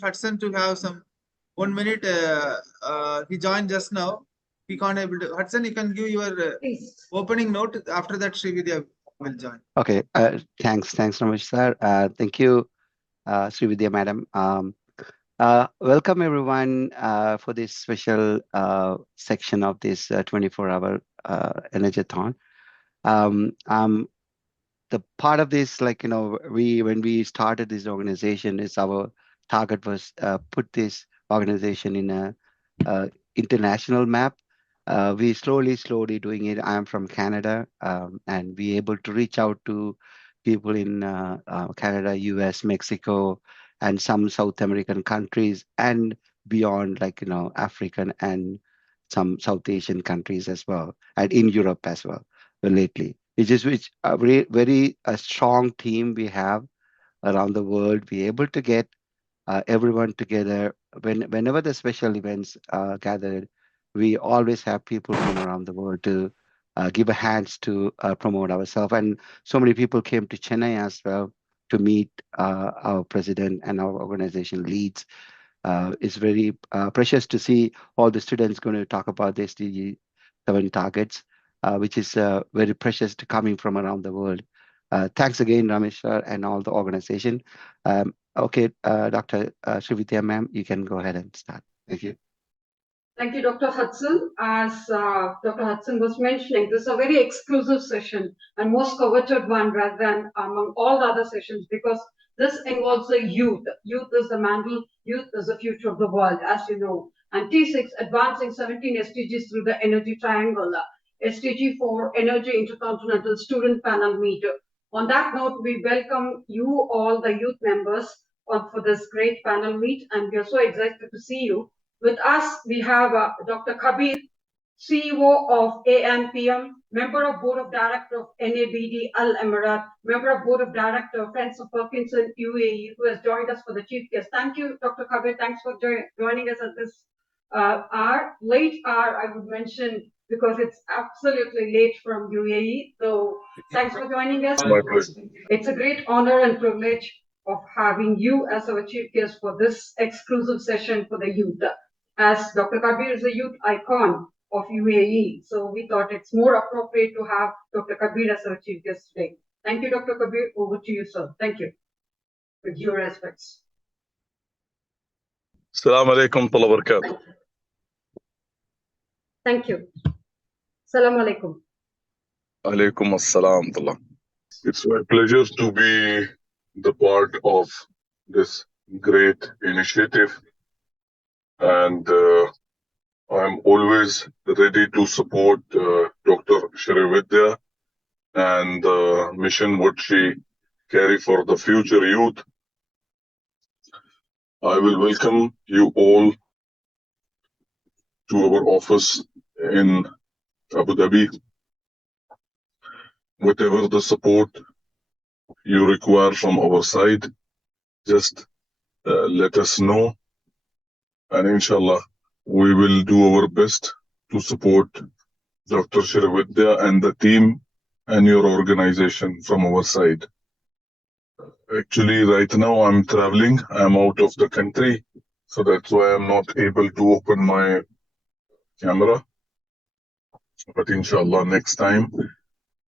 Hudson to have some 1 minute. He joined just now. He can't able to. Hudson, you can give your opening note. After that, Srividhya will join. Okay. Thanks, Ramesh sir. Thank you, Srividhya madam. Welcome everyone for this special section of this 24-hour ENERGETHON. The part of this, like, when we started this organization, is our target was put this organization in a international map. We slowly doing it. I am from Canada, and we able to reach out to people in Canada, US, Mexico, and some South American countries, and beyond, like, African and some South Asian countries as well, and in Europe as well, lately. Which a very strong team we have around the world. Be able to get everyone together whenever the special events gathered. We always have people from around the world to give a hands to promote ourselves. And so many people came to Chennai as well to meet our president and our organization leads. It's very precious to see all the students going to talk about the SDG 7 targets, which is very precious to coming from around the world. Thanks again, Ramesh sir, and all the organization. Okay, Dr. Srividhya ma'am, you can go ahead and start. Thank you. Thank you, Dr. Hudson. As Dr. Hudson was mentioning, this is a very exclusive session and most coveted one rather than among all the other sessions, because this involves the youth. Youth is the mantle, youth is the future of the world, as you know. And T6, advancing 17 SDGs through the energy triangle. SDG for Energy Intercontinental Student Panel Meet. On that note, we welcome you all, the youth members, for this great panel meet, and we are so excited to see you. With us, we have Dr. Kabir, CEO of ANPM, member of Board of Director of NABD Al Emirat, member of Board of Director of Friends of Parkinson UAE, who has joined us for the chief guest. Thank you, Dr. Kabir. Thanks for joining us at this late hour, I would mention, because it's absolutely late from UAE. So thanks for joining us. It's a great honor and privilege of having you as our chief guest for this exclusive session for the youth. As Dr. Kabir is a youth icon of UAE, so we thought it's more appropriate to have Dr. Kabir as our chief guest today. Thank you, Dr. Kabir. Over to you, sir. Thank you. With your respects. Assalamu alaikum wa barakatuh. Thank you. Assalamu alaikum. Alaikum assalam. It's my pleasure to be the part of this great initiative, and I'm always ready to support Dr. Srividhya and the mission what she carry for the future youth. I will welcome you all to our office in Abu Dhabi. Whatever the support you require from our side, just let us know, and inshallah we will do our best to support Dr. Srividhya and the team and your organization from our side. Actually, right now I'm traveling. I'm out of the country, so that's why I'm not able to open my camera. But inshallah, next time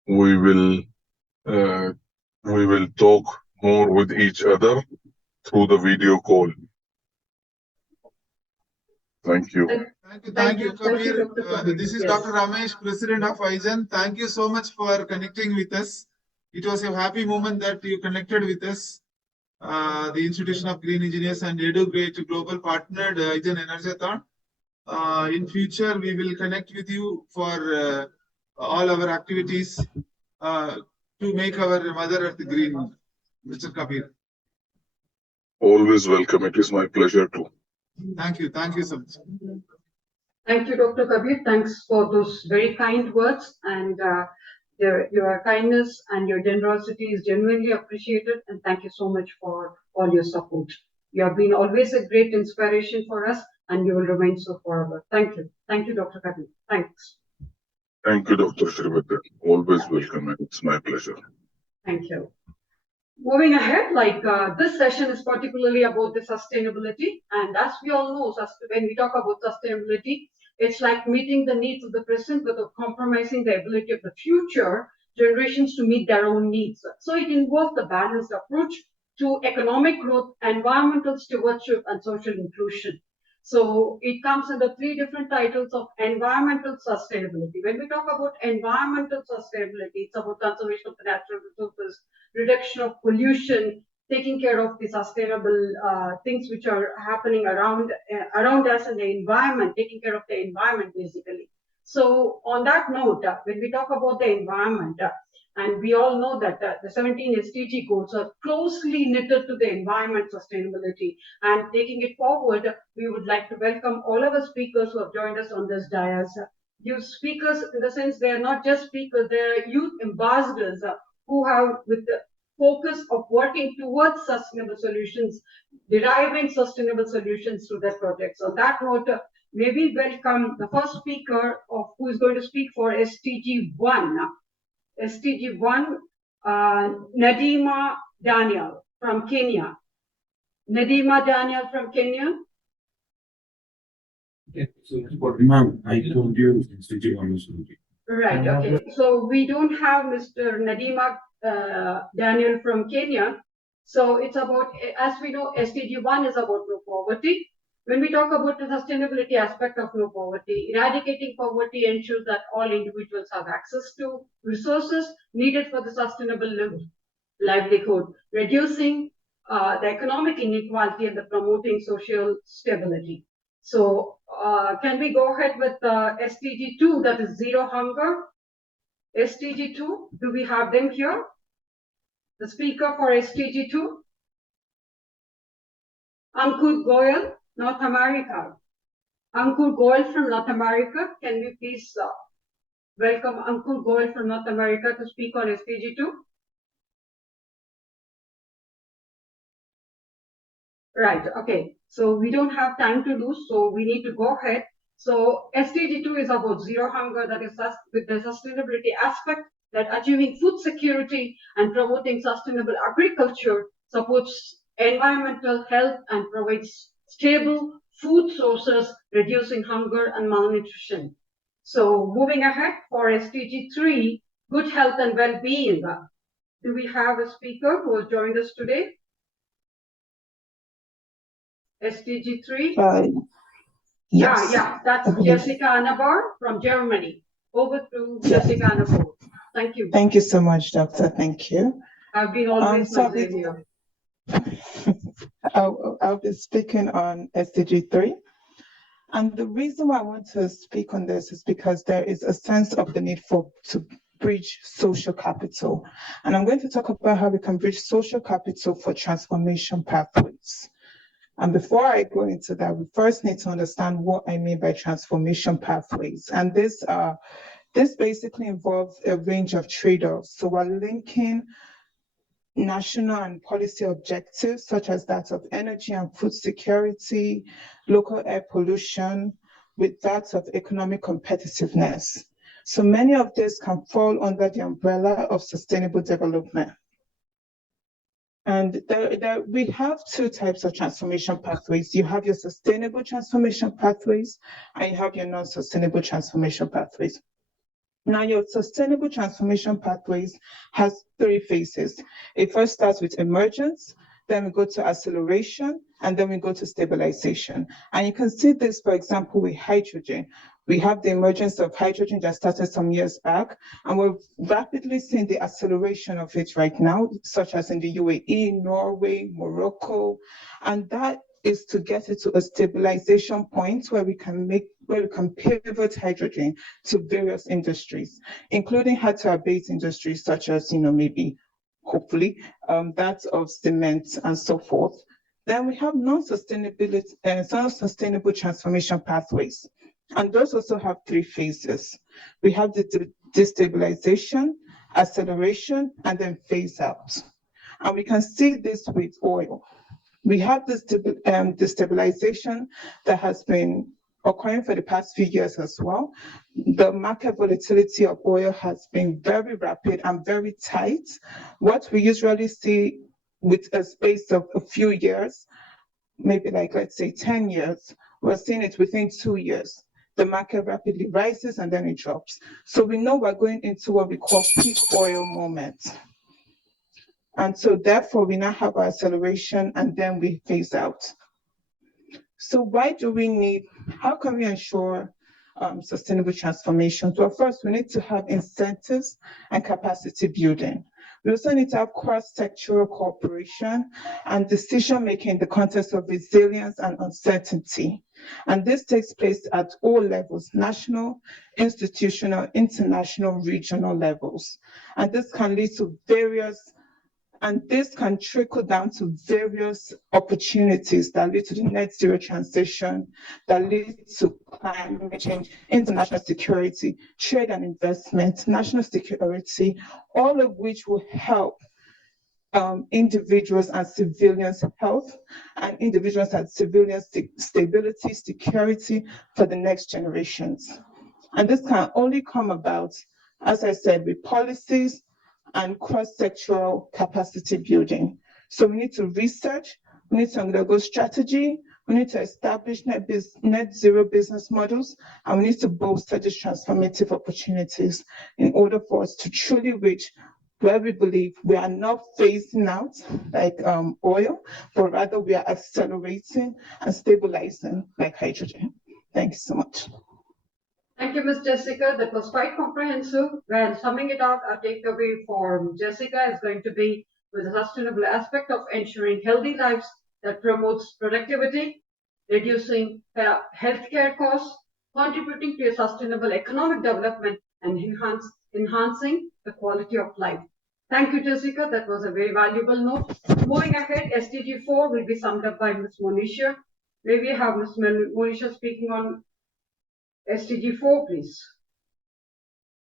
we will talk more with each other through the video call. Thank you. Thank you, Kabir. This is Dr. Ramesh, President of IGEN. Thank you so much for connecting with us. It was a happy moment that you connected with us. The Institution of Green Engineers and EDUGREAT Global partnered IGEN ENERGATHON. In future, we will connect with you for all our activities to make our Mother Earth green. Mr. Kabir. Always welcome. It is my pleasure too. Thank you. Thank you so much. Thank you, Dr. Kabir. Thanks for those very kind words, and your kindness and your generosity is genuinely appreciated, and thank you so much for all your support. You have been always a great inspiration for us, and you will remain so forever. Thank you. Thank you, Dr. Kabir. Thanks. Thank you, Dr. Srividhya. Always welcome. It's my pleasure. Thank you. Moving ahead, this session is particularly about the sustainability. And as we all know, when we talk about sustainability, it's like meeting the needs of the present without compromising the ability of the future generations to meet their own needs. So it involves the balanced approach to economic growth, environmental stewardship, and social inclusion. So it comes under three different titles of environmental sustainability. When we talk about environmental sustainability, it's about conservation of the natural resources, reduction of pollution, taking care of the sustainable things which are happening around us and the environment, taking care of the environment basically. So on that note, when we talk about the environment, and we all know that the 17 SDG goals are closely knitted to the environment sustainability. And taking it forward, we would like to welcome all of our speakers who have joined us on this dais. Youth speakers, in the sense they are not just speakers, they are youth ambassadors who have, with the focus of working towards sustainable solutions, deriving sustainable solutions to their projects. On that note, may we welcome the first speaker who is going to speak for SDG 1. SDG 1, Nadima Daniel from Kenya. Nadima Daniel from Kenya. Ma'am, I told you SDG 1 is going to be. Right, okay. So we don't have Mr. Nadima Daniel from Kenya. So it's about, as we know, SDG 1 is about no poverty. When we talk about the sustainability aspect of no poverty, eradicating poverty ensures that all individuals have access to resources needed for the sustainable livelihood, reducing the economic inequality and the promoting social stability. So can we go ahead with SDG 2, that is zero hunger? SDG 2, do we have them here? The speaker for SDG 2? Ankur Goyal, North America. Ankur Goyal from North America, can we please welcome Ankur Goyal from North America to speak on SDG 2? Right, okay. So we don't have time to lose, so we need to go ahead. So SDG 2 is about zero hunger, that is with the sustainability aspect, that achieving food security and promoting sustainable agriculture supports environmental health and provides stable food sources, reducing hunger and malnutrition. So moving ahead for SDG 3, good health and well-being. Do we have a speaker who has joined us today? SDG 3? Yes. Yeah, that's Jessica Anabar from Germany. Over to Jessica Anabar. Thank you. Thank you so much, Doctor. Thank you. I've been always my savior. I'll be speaking on SDG 3. And the reason why I want to speak on this is because there is a sense of the need to bridge social capital. And I'm going to talk about how we can bridge social capital for transformation pathways. And before I go into that, we first need to understand what I mean by transformation pathways. And this basically involves a range of trade-offs. So we're linking national and policy objectives, such as that of energy and food security, local air pollution, with that of economic competitiveness. So many of these can fall under the umbrella of sustainable development. And we have two types of transformation pathways. You have your sustainable transformation pathways, and you have your non-sustainable transformation pathways. Now, your sustainable transformation pathways has three phases. It first starts with emergence, then we go to acceleration, and then we go to stabilization. And you can see this, for example, with hydrogen. We have the emergence of hydrogen that started some years back, and we're rapidly seeing the acceleration of it right now, such as in the UAE, Norway, Morocco, and that is to get it to a stabilization point where we can pivot hydrogen to various industries, including hard-to-abate industries such as, maybe, hopefully, that of cement and so forth. Then we have non-sustainable transformation pathways. And those also have three phases. We have the destabilization, acceleration, and then phase out. And we can see this with oil. We have this destabilization that has been occurring for the past few years as well. The market volatility of oil has been very rapid and very tight. What we usually see with a space of a few years, maybe like, let's say 10 years, we're seeing it within 2 years. The market rapidly rises and then it drops. So we know we're going into what we call peak oil moment. And so therefore we now have our acceleration and then we phase out. So why do we need, how can we ensure sustainable transformation? Well, first we need to have incentives and capacity building. We also need to have cross-sectoral cooperation and decision-making in the context of resilience and uncertainty. And this takes place at all levels: national, institutional, international, regional levels. And this can lead to this can trickle down to various opportunities that lead to the net zero transition, that lead to climate change, international security, trade and investment, national security, all of which will help individuals and civilians' health and individuals and civilians' stability, security for the next generations. And this can only come about, as I said, with policies and cross-sectoral capacity building. So we need to research, we need to undergo strategy, we need to establish net zero business models, and we need to bolster these transformative opportunities in order for us to truly reach where we believe we are not phasing out like oil, but rather we are accelerating and stabilizing like hydrogen. Thank you so much. Thank you, Ms. Jessica. That was quite comprehensive. Well, summing it up, our takeaway for Jessica is going to be with the sustainable aspect of ensuring healthy lives that promotes productivity, reducing healthcare costs, contributing to a sustainable economic development, and enhancing the quality of life. Thank you, Jessica. That was a very valuable note. Moving ahead, SDG 4 will be summed up by Ms. Monisha. May we have Ms. Monisha speaking on SDG 4, please.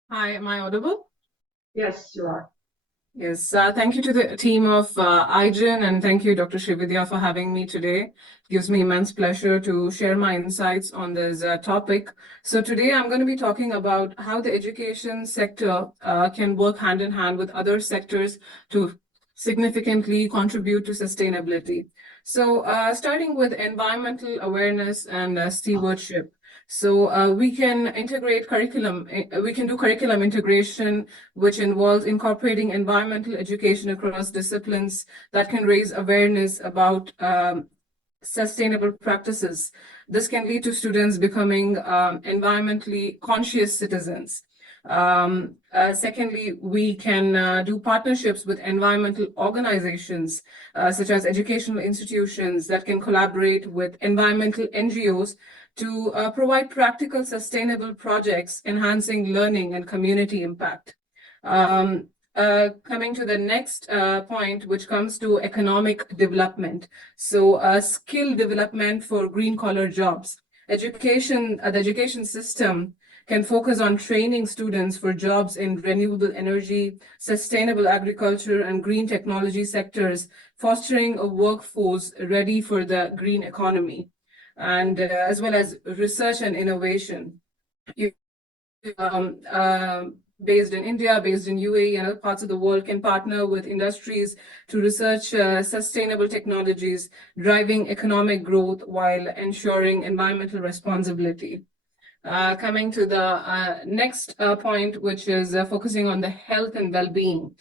Hi, am I audible? Yes, you are. Yes, thank you to the team of IGEN, and thank you, Dr. Srividhya, for having me today. It gives me immense pleasure to share my insights on this topic. So today I'm going to be talking about how the education sector can work hand in hand with other sectors to significantly contribute to sustainability. So starting with environmental awareness and stewardship. So we can integrate curriculum, we can do curriculum integration, which involves incorporating environmental education across disciplines that can raise awareness about sustainable practices. This can lead to students becoming environmentally conscious citizens. Secondly, we can do partnerships with environmental organizations, such as educational institutions that can collaborate with environmental NGOs to provide practical, sustainable projects, enhancing learning and community impact. Coming to the next point, which comes to economic development. So skill development for green-collar jobs. The education system can focus on training students for jobs in renewable energy, sustainable agriculture, and green technology sectors, fostering a workforce ready for the green economy. And as well as research and innovation. Based in India, based in UAE, and other parts of the world can partner with industries to research sustainable technologies, driving economic growth while ensuring environmental responsibility. Coming to the next point, which is focusing on the health and well-being,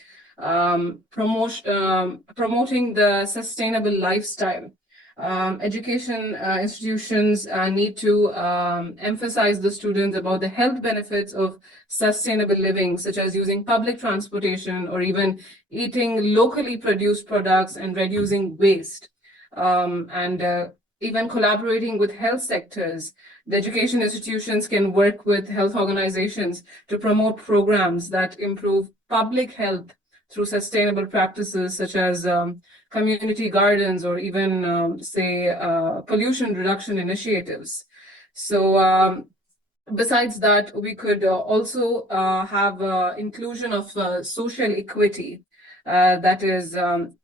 promoting the sustainable lifestyle. Education institutions need to emphasize the students about the health benefits of sustainable living, such as using public transportation or even eating locally produced products and reducing waste. Even collaborating with health sectors. The education institutions can work with health organizations to promote programs that improve public health through sustainable practices such as community gardens or even, pollution reduction initiatives. So besides that, we could also have inclusion of social equity, that is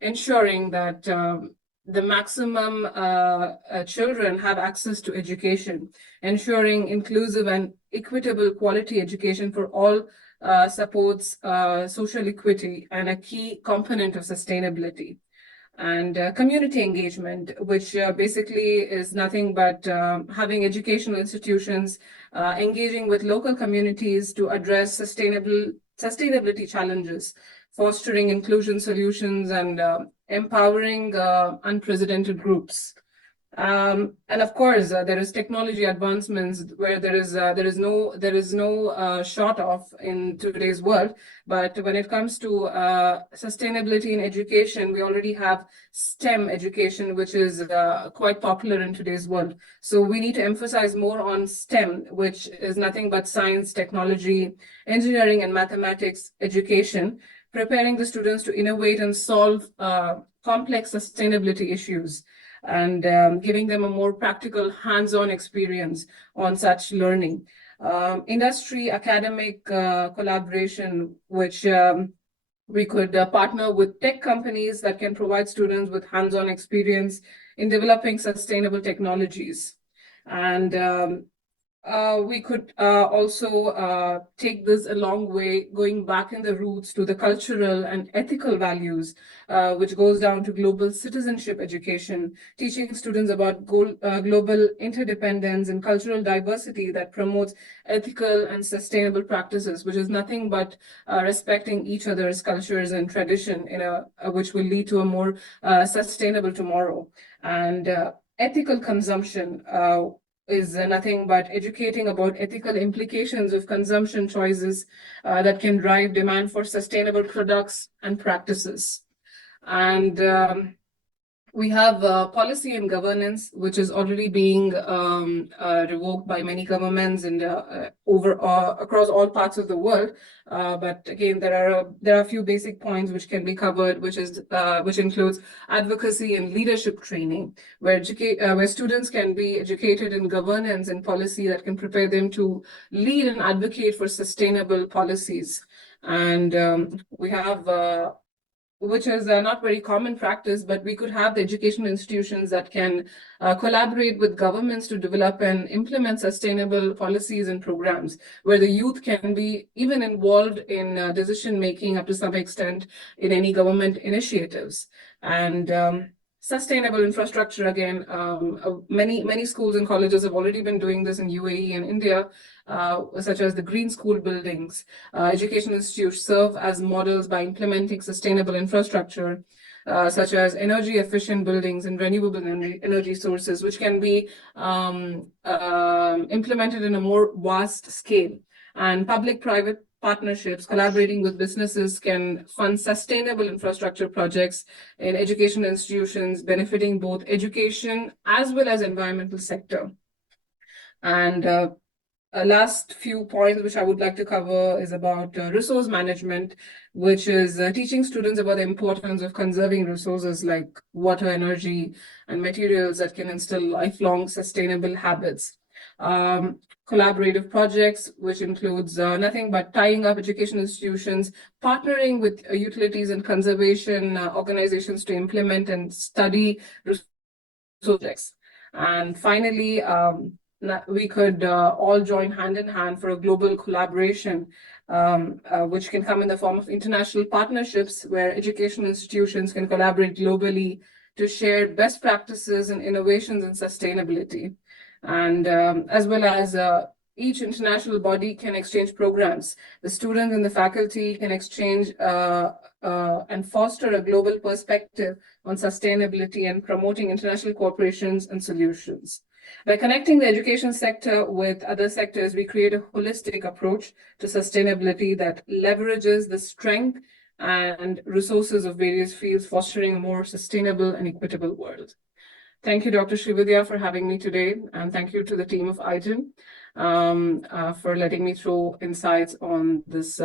ensuring that the maximum children have access to education, ensuring inclusive and equitable quality education for all supports social equity and a key component of sustainability. and community engagement, which basically is nothing but having educational institutions engaging with local communities to address sustainability challenges, fostering inclusion solutions, and empowering unprecedented groups. And of course, there is technology advancements where there is no short of in today's world. But when it comes to sustainability in education, we already have STEM education, which is quite popular in today's world. So we need to emphasize more on STEM, which is nothing but science, technology, engineering, and mathematics education, preparing the students to innovate and solve complex sustainability issues, and giving them a more practical hands-on experience on such learning. Industry academic collaboration, which we could partner with tech companies that can provide students with hands-on experience in developing sustainable technologies. And we could also take this a long way, going back in the roots to the cultural and ethical values, which goes down to global citizenship education, teaching students about global interdependence and cultural diversity that promotes ethical and sustainable practices, which is nothing but respecting each other's cultures and tradition, which will lead to a more sustainable tomorrow. And ethical consumption is nothing but educating about ethical implications of consumption choices that can drive demand for sustainable products and practices. And we have policy and governance, which is already being revoked by many governments and across all parts of the world. But again, there are a few basic points which can be covered, which includes advocacy and leadership training, where students can be educated in governance and policy that can prepare them to lead and advocate for sustainable policies. And we have which is not very common practice, but we could have the educational institutions that can collaborate with governments to develop and implement sustainable policies and programs, where the youth can be even involved in decision-making up to some extent in any government initiatives. And sustainable infrastructure, again, many schools and colleges have already been doing this in UAE and India, such as the green school buildings. Education institutes serve as models by implementing sustainable infrastructure, such as energy efficient buildings and renewable energy sources, which can be implemented in a more vast scale. And public-private partnerships, collaborating with businesses, can fund sustainable infrastructure projects in education institutions, benefiting both education as well as environmental sector. And last few points which I would like to cover is about resource management, which is teaching students about the importance of conserving resources like water, energy, and materials that can instill lifelong sustainable habits. Collaborative projects, which includes nothing but tying up education institutions, partnering with utilities and conservation organizations to implement and study projects. And finally, we could all join hand in hand for a global collaboration, which can come in the form of international partnerships where education institutions can collaborate globally to share best practices and innovations in sustainability. And as well as each international body can exchange programs. The students and the faculty can exchange and foster a global perspective on sustainability and promoting international cooperations and solutions. By connecting the education sector with other sectors, we create a holistic approach to sustainability that leverages the strength and resources of various fields, fostering a more sustainable and equitable world. Thank you, Dr. Srividhya, for having me today, and thank you to the team of IGEN for letting me throw insights on this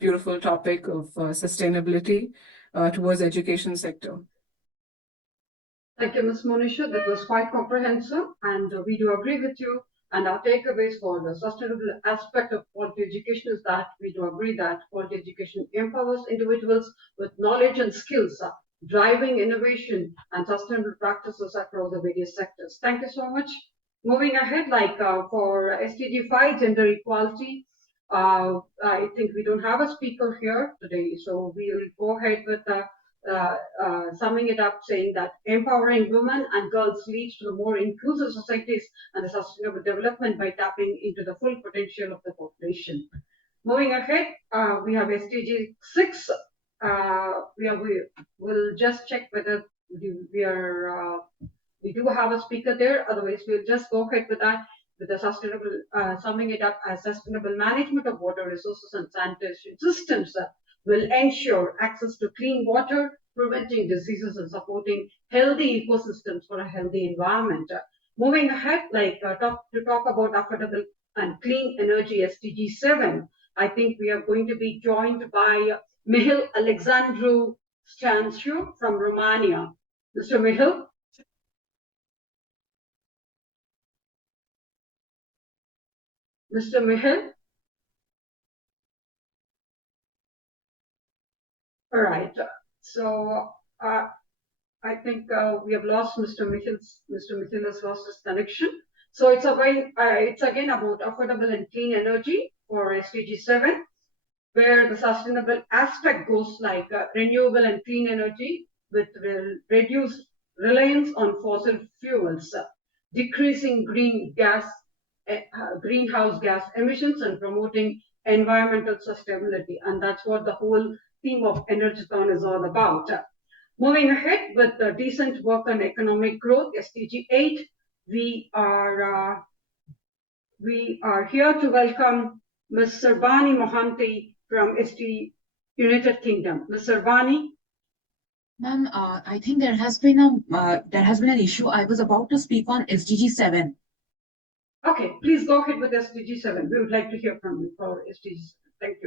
beautiful topic of sustainability towards the education sector. Thank you, Ms. Monisha. That was quite comprehensive, and we do agree with you. And our takeaways for the sustainable aspect of quality education is that we do agree that quality education empowers individuals with knowledge and skills, driving innovation and sustainable practices across the various sectors. Thank you so much. Moving ahead, for SDG 5, gender equality, I think we don't have a speaker here today, so we will go ahead with summing it up, saying that empowering women and girls leads to the more inclusive societies and the sustainable development by tapping into the full potential of the population. Moving ahead, we have SDG 6. We'll just check whether we do have a speaker there. Otherwise, we'll just go ahead with that, with the sustainable, summing it up as sustainable management of water resources and sanitation systems will ensure access to clean water, preventing diseases and supporting healthy ecosystems for a healthy environment. Moving ahead, to talk about affordable and clean energy, SDG 7, I think we are going to be joined by Mihail Alexandru Stanciu from Romania. Mr. Mihail? Mr. Mihail? All right. So I think we have lost Mr. Mihail. Mr. Mihail has lost his connection. So it's again about affordable and clean energy for SDG 7, where the sustainable aspect goes like renewable and clean energy with reduced reliance on fossil fuels, decreasing greenhouse gas emissions, and promoting environmental sustainability. And that's what the whole theme of ENERGETHON is all about. Moving ahead with the decent work and economic growth, SDG 8, we are here to welcome Ms. Sarbani Mohanty from United Kingdom. Ms. Sarbani? Ma'am, I think there has been an issue. I was about to speak on SDG 7. Okay, please go ahead with SDG 7. We would like to hear from you for SDG 7.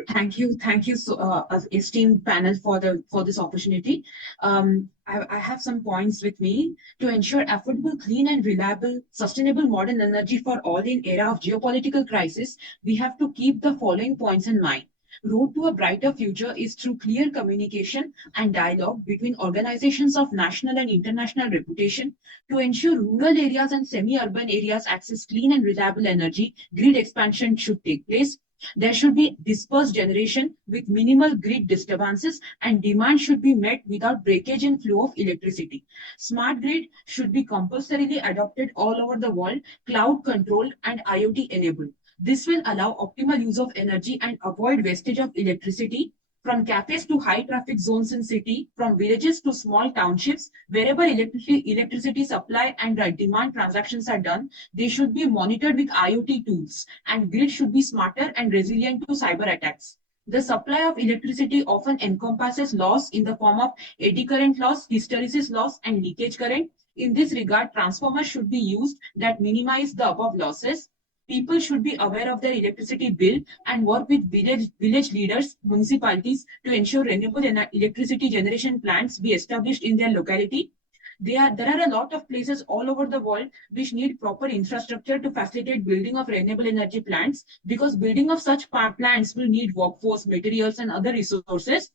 Thank you. Thank you, so esteemed panel for this opportunity. I have some points with me to ensure affordable, clean, and reliable, sustainable modern energy for all in era of geopolitical crisis. We have to keep the following points in mind. Road to a brighter future is through clear communication and dialogue between organizations of national and international reputation to ensure rural areas and semi-urban areas access clean and reliable energy. Grid expansion should take place. There should be dispersed generation with minimal grid disturbances, and demand should be met without breakage in flow of electricity. Smart grid should be compulsorily adopted all over the world, cloud controlled and IoT enabled. This will allow optimal use of energy and avoid wastage of electricity. From cafes to high traffic zones in city, from villages to small townships, wherever electricity supply and demand transactions are done, they should be monitored with IoT tools, and grid should be smarter and resilient to cyber attacks. The supply of electricity often encompasses loss in the form of eddy current loss, hysteresis loss, and leakage current. In this regard, transformers should be used that minimize the above losses. People should be aware of their electricity bill and work with village leaders, municipalities to ensure renewable electricity generation plants be established in their locality. There are a lot of places all over the world which need proper infrastructure to facilitate building of renewable energy plants, because building of such power plants will need workforce, materials, and other resources.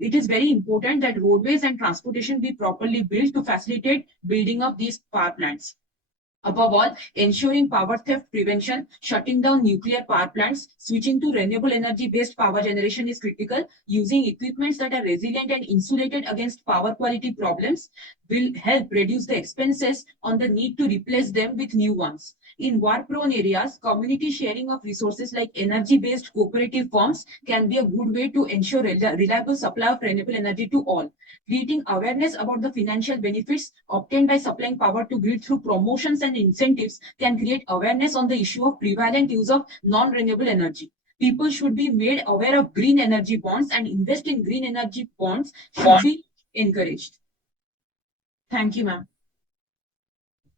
It is very important that roadways and transportation be properly built to facilitate building of these power plants. Above all, ensuring power theft prevention, shutting down nuclear power plants, switching to renewable energy-based power generation is critical. Using equipments that are resilient and insulated against power quality problems will help reduce the expenses on the need to replace them with new ones. In war-prone areas, community sharing of resources like energy-based cooperative firms can be a good way to ensure reliable supply of renewable energy to all. Creating awareness about the financial benefits obtained by supplying power to grid through promotions and incentives can create awareness on the issue of prevalent use of non-renewable energy. People should be made aware of green energy bonds, and invest in green energy bonds should be encouraged. Thank you, ma'am.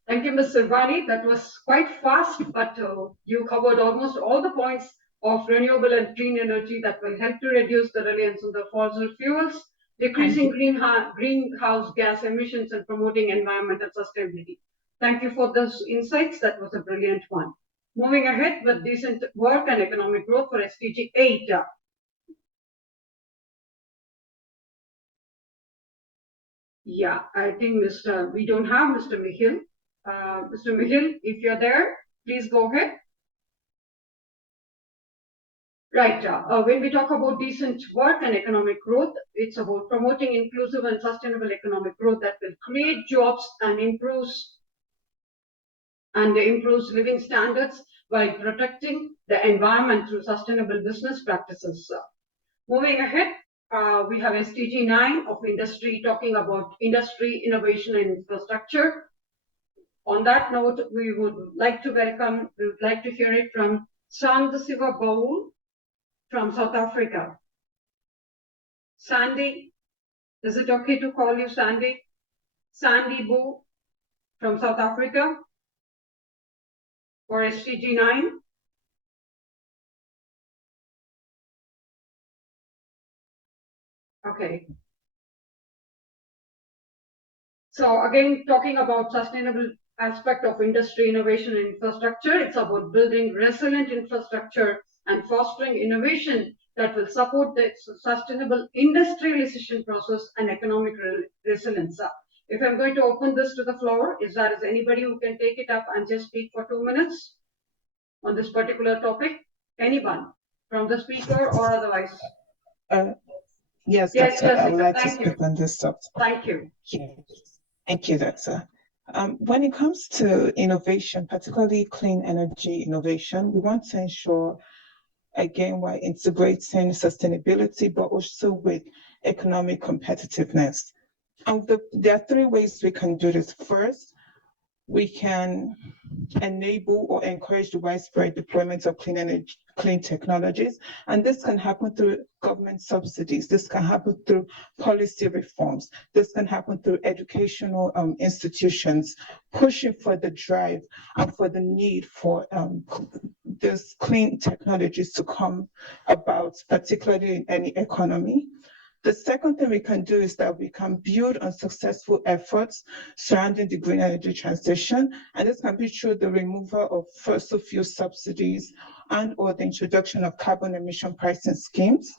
Thank you, Ms. Sirvani. That was quite fast, but you covered almost all the points of renewable and clean energy that will help to reduce the reliance on the fossil fuels, decreasing greenhouse gas emissions, and promoting environmental sustainability. Thank you for those insights. That was a brilliant one. Moving ahead with decent work and economic growth for SDG 8. Yeah, I think we don't have Mr. Mihail. Mr. Mihail, if you're there, please go ahead. Right. When we talk about decent work and economic growth, it's about promoting inclusive and sustainable economic growth that will create jobs and improves living standards while protecting the environment through sustainable business practices. Moving ahead, we have SDG 9 of industry, talking about industry, innovation, and infrastructure. On that note, we would like to hear it from Sandasiva Baul from South Africa. Sandy, is it okay to call you Sandy? Sandy Boo from South Africa for SDG 9. Okay. So again, talking about sustainable aspect of industry, innovation, and infrastructure, it's about building resilient infrastructure and fostering innovation that will support the sustainable industrialization process and economic resilience. If I'm going to open this to the floor, is there anybody who can take it up and just speak for 2 minutes on this particular topic? Anyone from the speaker or otherwise? Yes, Yes, Doctor, I would Jessica, like to thank speak you. on this subject. Thank you. Thank you, Doctor. When it comes to innovation, particularly clean energy innovation, we want to ensure, again, we're integrating sustainability, but also with economic competitiveness. And there are 3 ways we can do this. First, we can enable or encourage the widespread deployment of clean energy, clean technologies. And this can happen through government subsidies. This can happen through policy reforms. This can happen through educational institutions pushing for the drive and for the need for this clean technologies to come about, particularly in any economy. The second thing we can do is that we can build on successful efforts surrounding the green energy transition, and this can be through the removal of fossil fuel subsidies and or the introduction of carbon emission pricing schemes.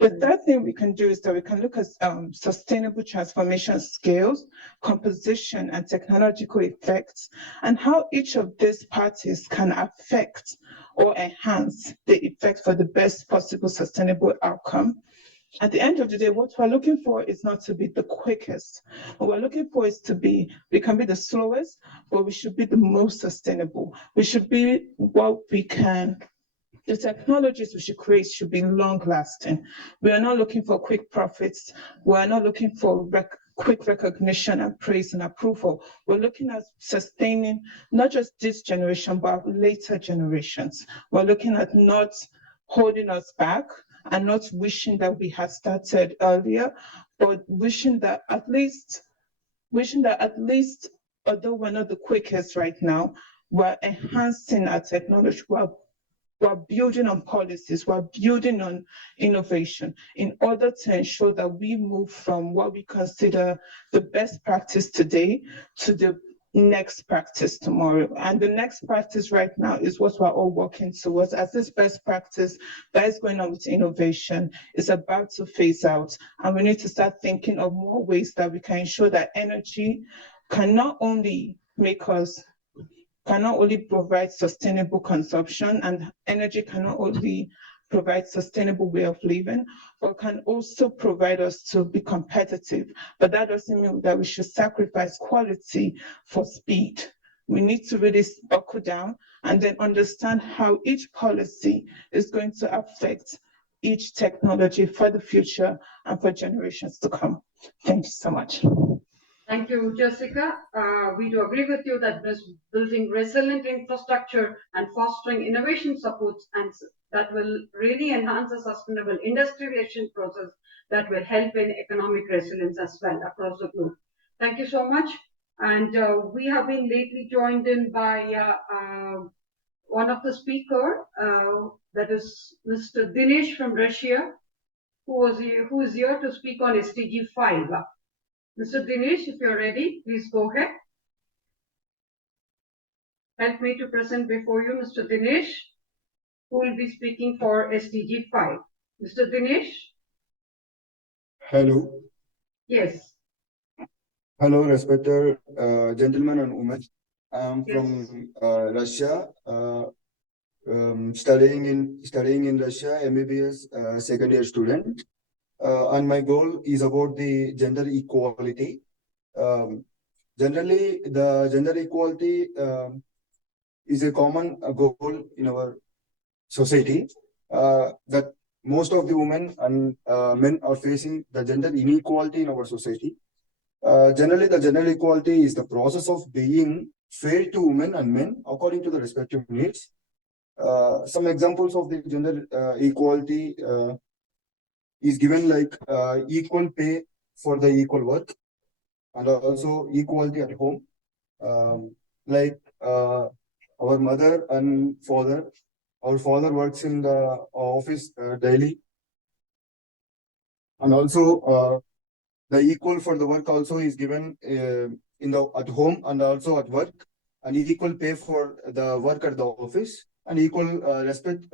The third thing we can do is that we can look at sustainable transformation scales, composition, and technological effects, and how each of these parties can affect or enhance the effect for the best possible sustainable outcome. At the end of the day, what we're looking for is not to be the quickest. What we're looking for is to be, we can be the slowest, but we should be the most sustainable. We should be what we can, the technologies we should create should be long lasting. We are not looking for quick profits. We are not looking for quick recognition and praise and approval. We're looking at sustaining not just this generation, but later generations. We're looking at not holding us back and not wishing that we had started earlier, but wishing that at least, although we're not the quickest right now, we're enhancing our technology. We're building on policies, we're building on innovation in order to ensure that we move from what we consider the best practice today to the next practice tomorrow. And the next practice right now is what we're all working towards, as this best practice that is going on with innovation is about to phase out. And we need to start thinking of more ways that we can ensure that energy can not only provide sustainable consumption, and energy cannot only provide sustainable way of living, but can also provide us to be competitive. But that doesn't mean that we should sacrifice quality for speed. We need to really buckle down and then understand how each policy is going to affect each technology for the future and for generations to come. Thank you so much. Thank you, Jessica. We do agree with you that building resilient infrastructure and fostering innovation supports and that will really enhance the sustainable industrialization process that will help in economic resilience as well across the globe. Thank you so much. And we have been lately joined in by one of the speaker, that is Mr. Dinesh from Russia, who is here to speak on SDG 5. Mr. Dinesh, if you're ready, please go ahead. Help me to present before you Mr. Dinesh, who will be speaking for SDG 5. Mr. Dinesh? Hello. Yes. Hello, respected gentlemen and women. I'm Yes. from Russia. studying in Russia, MBBS, second year student. And my goal is about the gender equality. Generally, the gender equality is a common goal in our society. That most of the women and men are facing the gender inequality in our society. Generally, the gender equality is the process of being fair to women and men according to the respective needs. Some examples of the gender equality is given like equal pay for the equal work, and also equality at home. Like our mother and father, our father works in the office daily, and also the equal for the work also is given in the at home and also at work, and equal pay for the work at the office, and equal respect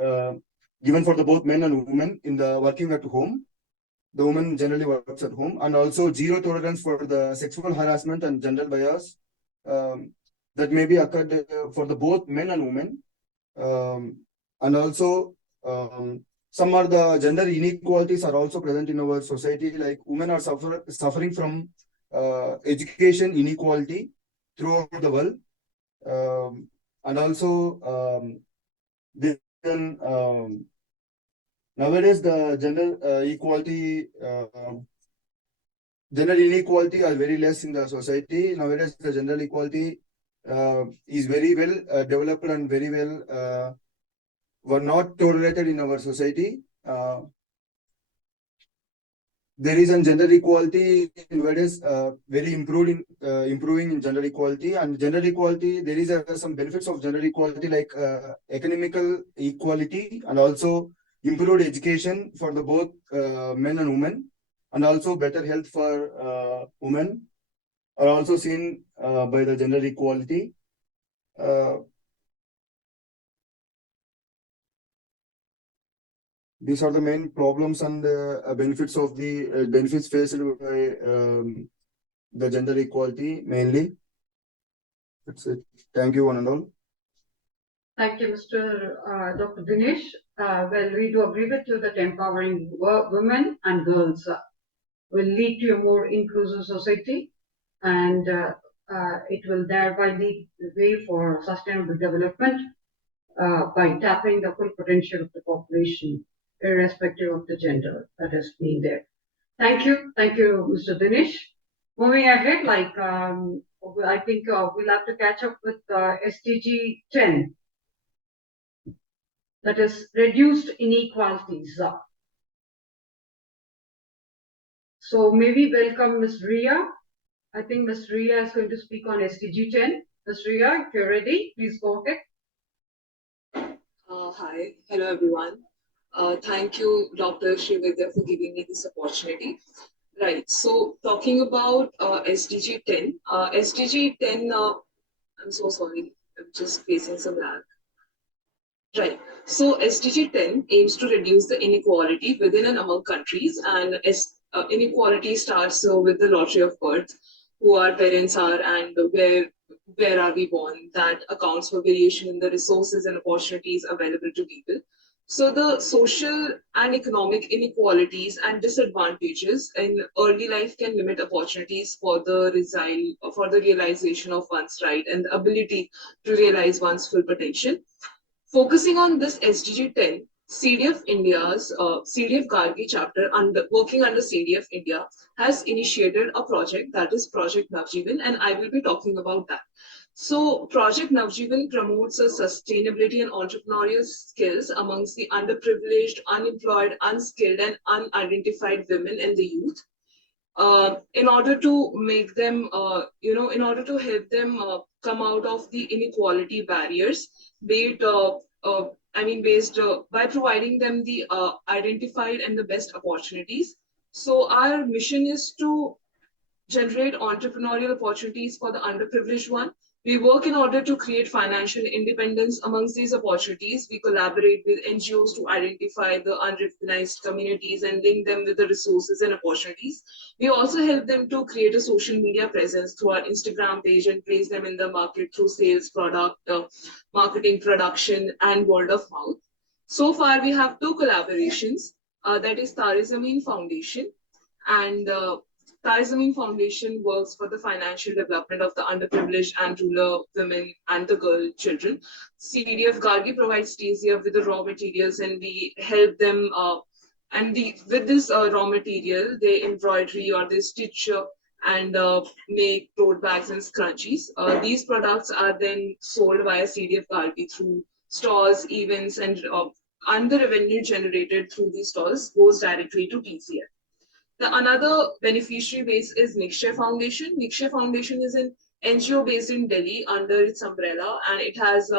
given for the both men and women in the working at home. The woman generally works at home, and also zero tolerance for the sexual harassment and gender bias that may be occurred for the both men and women. And also some of the gender inequalities are also present in our society, like women are suffering from education inequality throughout the world. And also nowadays the gender inequality are very less in the society. Nowadays the gender equality is very well developed and very well were not tolerated in our society. There is a gender equality nowadays very improving in gender equality. And gender equality, there is some benefits of gender equality, like economical equality, and also improved education for the both men and women, and also better health for women are also seen by the gender equality. These are the main problems and benefits of the benefits faced by the gender equality mainly. That's it. Thank you, one and all. Thank you, Mr. Dr. Dinesh. Well, we do agree with you that empowering women and girls will lead to a more inclusive society, and it will thereby lead the way for sustainable development by tapping the full potential of the population, irrespective of the gender that has been there. Thank you, Mr. Dinesh. Moving ahead, I think we'll have to catch up with SDG 10. That is reduced inequalities. So maybe welcome Ms. Ria. I think Ms. Ria is going to speak on SDG 10. Ms. Ria, if you're ready, please go ahead. Hi, hello everyone. Thank you, Dr. Srividhya, for giving me this opportunity. Right, so talking about SDG 10. SDG 10, I'm so sorry, I'm just facing some lag. Right. So SDG 10 aims to reduce the inequality within and among countries, and inequality starts with the lottery of birth, who our parents are and where are we born. That accounts for variation in the resources and opportunities available to people. So the social and economic inequalities and disadvantages in early life can limit opportunities for the realization of one's right and the ability to realize one's full potential. Focusing on this SDG 10, CDF India's CDF Gargi chapter working under CDF India has initiated a project, that is Project Navjeevan, and I will be talking about that. So Project Navjeevan promotes sustainability and entrepreneurial skills amongst the underprivileged, unemployed, unskilled, and unidentified women and the youth. In order to make them, in order to help them come out of the inequality barriers, be it, by providing them the identified and the best opportunities. So our mission is to generate entrepreneurial opportunities for the underprivileged one, We work in order to create financial independence amongst these opportunities. We collaborate with NGOs to identify the unrecognized communities and link them with the resources and opportunities. We also help them to create a social media presence through our Instagram page and place them in the market through sales, product, marketing, production, and word of mouth. So far, we have two collaborations. That is Tare Zameen Foundation and Tare Zameen Foundation works for the financial development of the underprivileged and rural women and the girl children. CDF Gargi provides TCF with the raw materials and we help them with this raw material, they embroidery or they stitch and make tote bags and scrunchies. These products are then sold via CDF Gargi through stores, events, and the revenue generated through these stores goes directly to TCF. The another beneficiary base is Nikshay Foundation. Nikshay Foundation is an NGO based in Delhi under its umbrella, and it has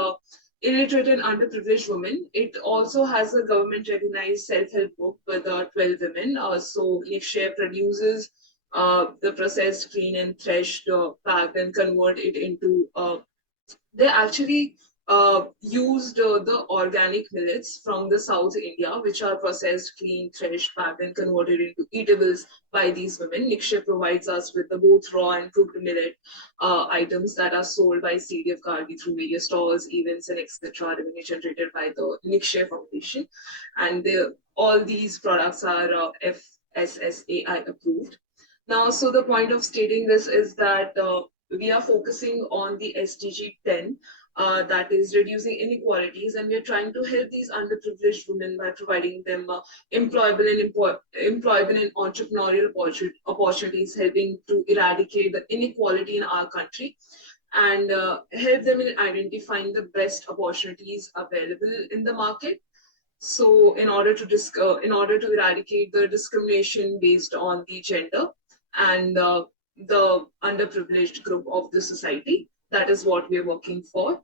illiterate and underprivileged women. It also has a government recognized self-help book with 12 women. So Nikshay produces the processed, clean, and threshed, packed, and convert it into. They actually used the organic millets from the South India, which are processed, clean, threshed, packed, and converted into eatables by these women. Nikshay provides us with the both raw and cooked millet items that are sold by CDF Gargi through various stores, events, and etc. revenue generated by the Nikshay Foundation. And all these products are FSSAI approved. Now, so the point of stating this is that we are focusing on the SDG 10, that is reducing inequalities, and we're trying to help these underprivileged women by providing them employable and entrepreneurial opportunities, helping to eradicate the inequality in our country and help them in identifying the best opportunities available in the market. So in order to eradicate the discrimination based on the gender and the underprivileged group of the society, that is what we're working for.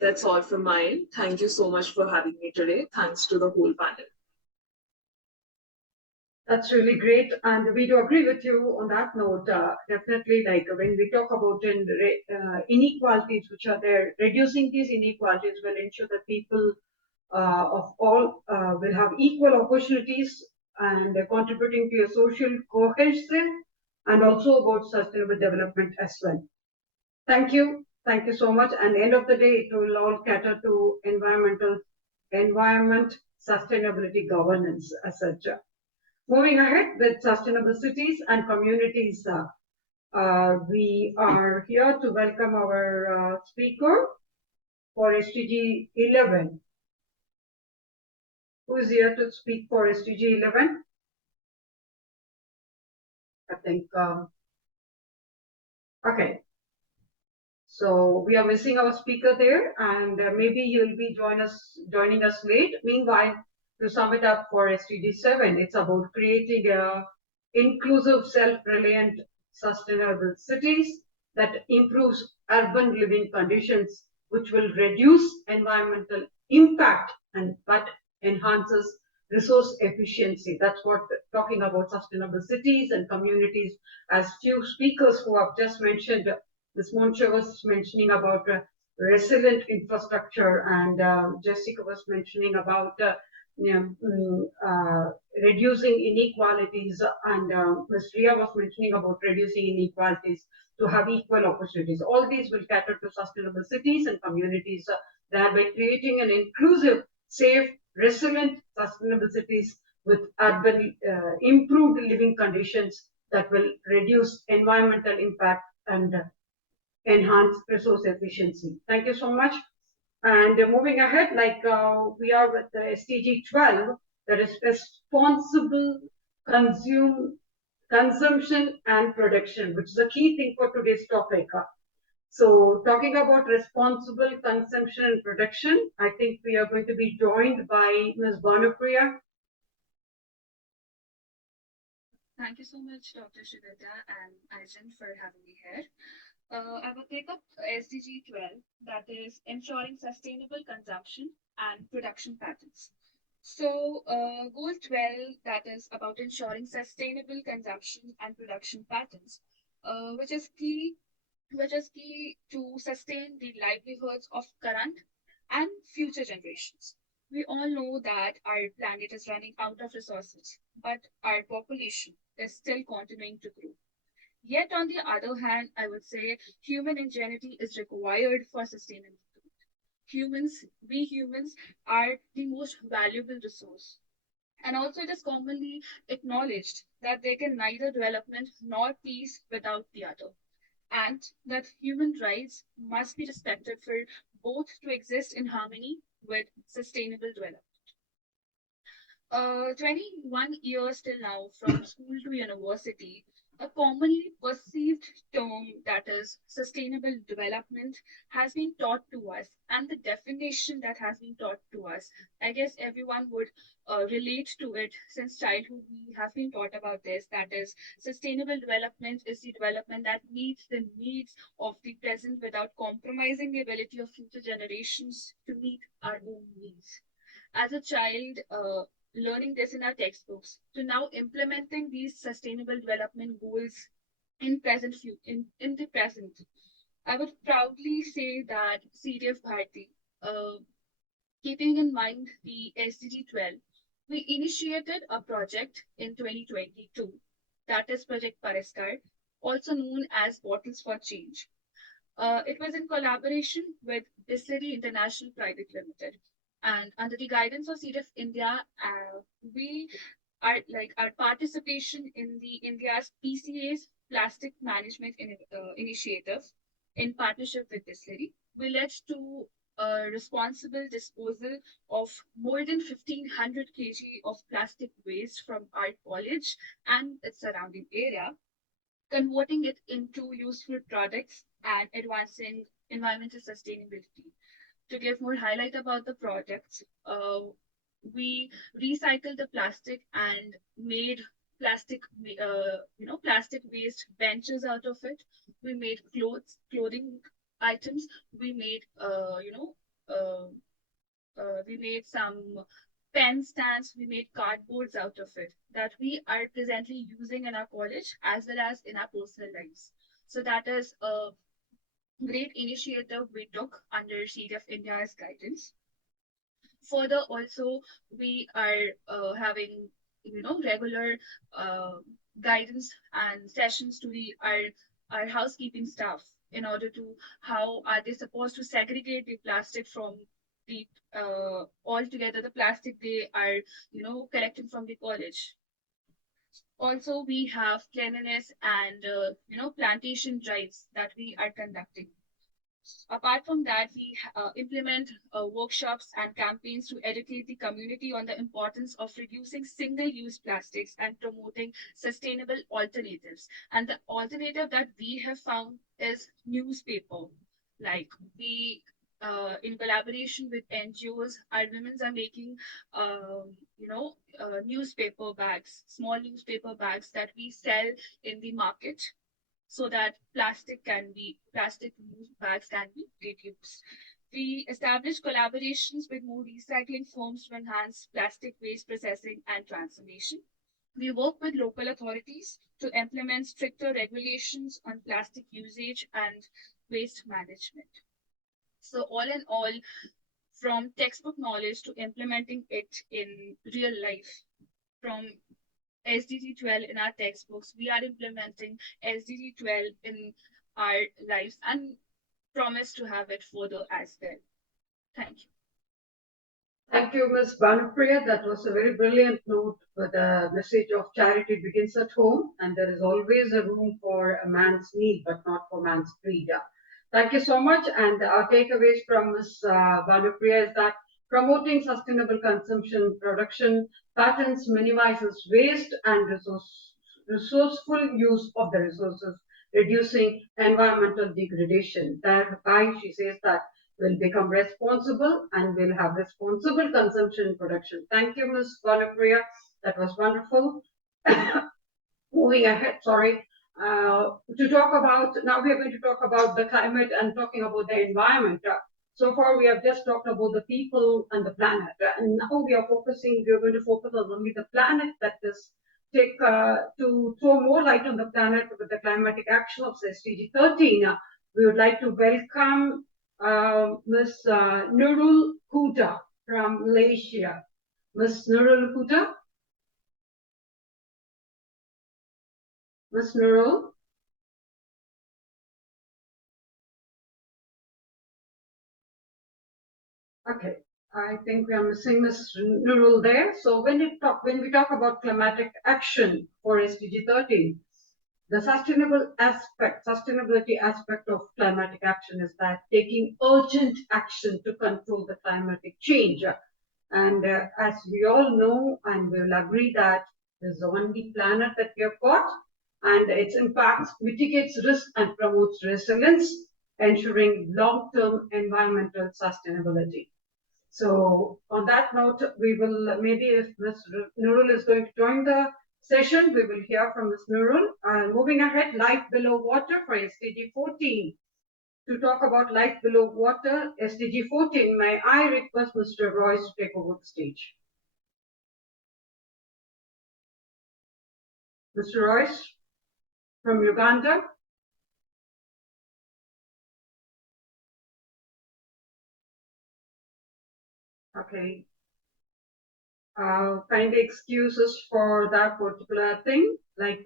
That's all from my end. Thank you so much for having me today. Thanks to the whole panel. That's really great. And we do agree with you on that note. Definitely, like when we talk about inequalities which are there, reducing these inequalities will ensure that people of all will have equal opportunities and contributing to a social cohesion and also about sustainable development as well. Thank you. Thank you so much. And end of the day, it will all cater to environment, sustainability, governance, etc. Moving ahead with sustainable cities and communities, we are here to welcome our speaker for SDG 11. Who is here to speak for SDG 11? I think, okay. So we are missing our speaker there, and maybe you'll be joining us late. Meanwhile, to sum it up for SDG 7, it's about creating inclusive, self-reliant, sustainable cities that improves urban living conditions, which will reduce environmental impact but enhances resource efficiency. That's what talking about sustainable cities and communities. As few speakers who have just mentioned, Ms. Moncha was mentioning about resilient infrastructure, and Jessica was mentioning about reducing inequalities, and Ms. Ria was mentioning about reducing inequalities to have equal opportunities. All these will cater to sustainable cities and communities, thereby creating an inclusive, safe, resilient, sustainable cities with urban improved living conditions that will reduce environmental impact and enhance resource efficiency. Thank you so much. And moving ahead, like we are with the SDG 12, that is responsible consumption and production, which is a key thing for today's topic. So talking about responsible consumption and production, I think we are going to be joined by Ms. Bhanupriya. Thank you so much, Dr. Srividhya and IGEN for having me here. I will take up SDG 12, that is ensuring sustainable consumption and production patterns. So goal 12, that is about ensuring sustainable consumption and production patterns, which is key which is key to sustain the livelihoods of current and future generations. We all know that our planet is running out of resources, but our population is still continuing to grow. Yet, on the other hand, I would say human ingenuity is required for sustainable growth. We humans are the most valuable resource. And also, it is commonly acknowledged that there can neither development nor peace without the other, and that human rights must be respected for both to exist in harmony with sustainable development. 21 years till now, from school to university, a commonly perceived term that is sustainable development has been taught to us, and the definition that has been taught to us, I guess everyone would relate to it since childhood. We have been taught about this, that is, sustainable development is the development that meets the needs of the present without compromising the ability of future generations to meet our own needs. As a child, learning this in our textbooks to now implementing these sustainable development goals in the present, I would proudly say that CDF Bharti, keeping in mind the SDG 12, we initiated a project in 2022, that is Project Pariskar, also known as Bottles for Change. It was in collaboration with Distillery International Private Limited. And under the guidance of CDF India, we are like our participation in the India's PCA's plastic management initiative in partnership with Distillery, we led to a responsible disposal of more than 1,500 kg of plastic waste from our college and its surrounding area, converting it into useful products and advancing environmental sustainability. To give more highlight about the projects, we recycled the plastic and made plastic waste benches out of it. We made clothing items. We made, we made some pen stands. We made cardboards out of it that we are presently using in our college as well as in our personal lives. So that is a great initiative we took under CDF India's guidance. Further, also, we are having regular guidance and sessions to our housekeeping staff in order to how are they supposed to segregate the plastic from the altogether the plastic they are collecting from the college. Also, we have cleanliness and plantation drives that we are conducting. Apart from that, we implement workshops and campaigns to educate the community on the importance of reducing single-use plastics and promoting sustainable alternatives. And the alternative that we have found is newspaper. Like we, in collaboration with NGOs, our women are making, newspaper bags, small newspaper bags that we sell in the market, so that plastic bags can be reduced. We established collaborations with more recycling firms to enhance plastic waste processing and transformation. We work with local authorities to implement stricter regulations on plastic usage and waste management. So all in all, from textbook knowledge to implementing it in real life, from SDG 12 in our textbooks, we are implementing SDG 12 in our lives and promise to have it further as well. Thank you. Thank you, Ms. Bhanupriya. That was a very brilliant note with the message of charity begins at home, and there is always a room for a man's need, but not for man's greed. Thank you so much. And our takeaways from Ms. Bhanupriya is that promoting sustainable consumption production patterns minimizes waste and resourceful use of the resources, reducing environmental degradation. Thereby, she says that we'll become responsible and we'll have responsible consumption production. Thank you, Ms. Bhanupriya. That was wonderful. Moving ahead, sorry. To talk about, now we are going to talk about the climate and talking about the environment. So far, we have just talked about the people and the planet. And now we are going to focus on only the planet, that is to throw more light on the planet with the climatic action of SDG 13. we would like to welcome Ms. Nurul Huda from Malaysia. Ms. Nurul Huda? Ms. Nurul? Okay, I think we are missing Ms. Nurul there. So when we talk about climatic action for SDG 13, the sustainability aspect of climatic action is that taking urgent action to control the climatic change. And as we all know, and we'll agree that this is the only planet that we have got, and its impacts mitigates risk and promotes resilience, ensuring long-term environmental sustainability. So on that note, we will, maybe if Ms. Nurul is going to join the session, we will hear from Ms. Nurul. Moving ahead, life below water for SDG 14. To talk about life below water, SDG 14, may I request Mr. Royce to take over the stage. Mr. Royce from Uganda. Okay. Kindly excuse us for that particular thing. Like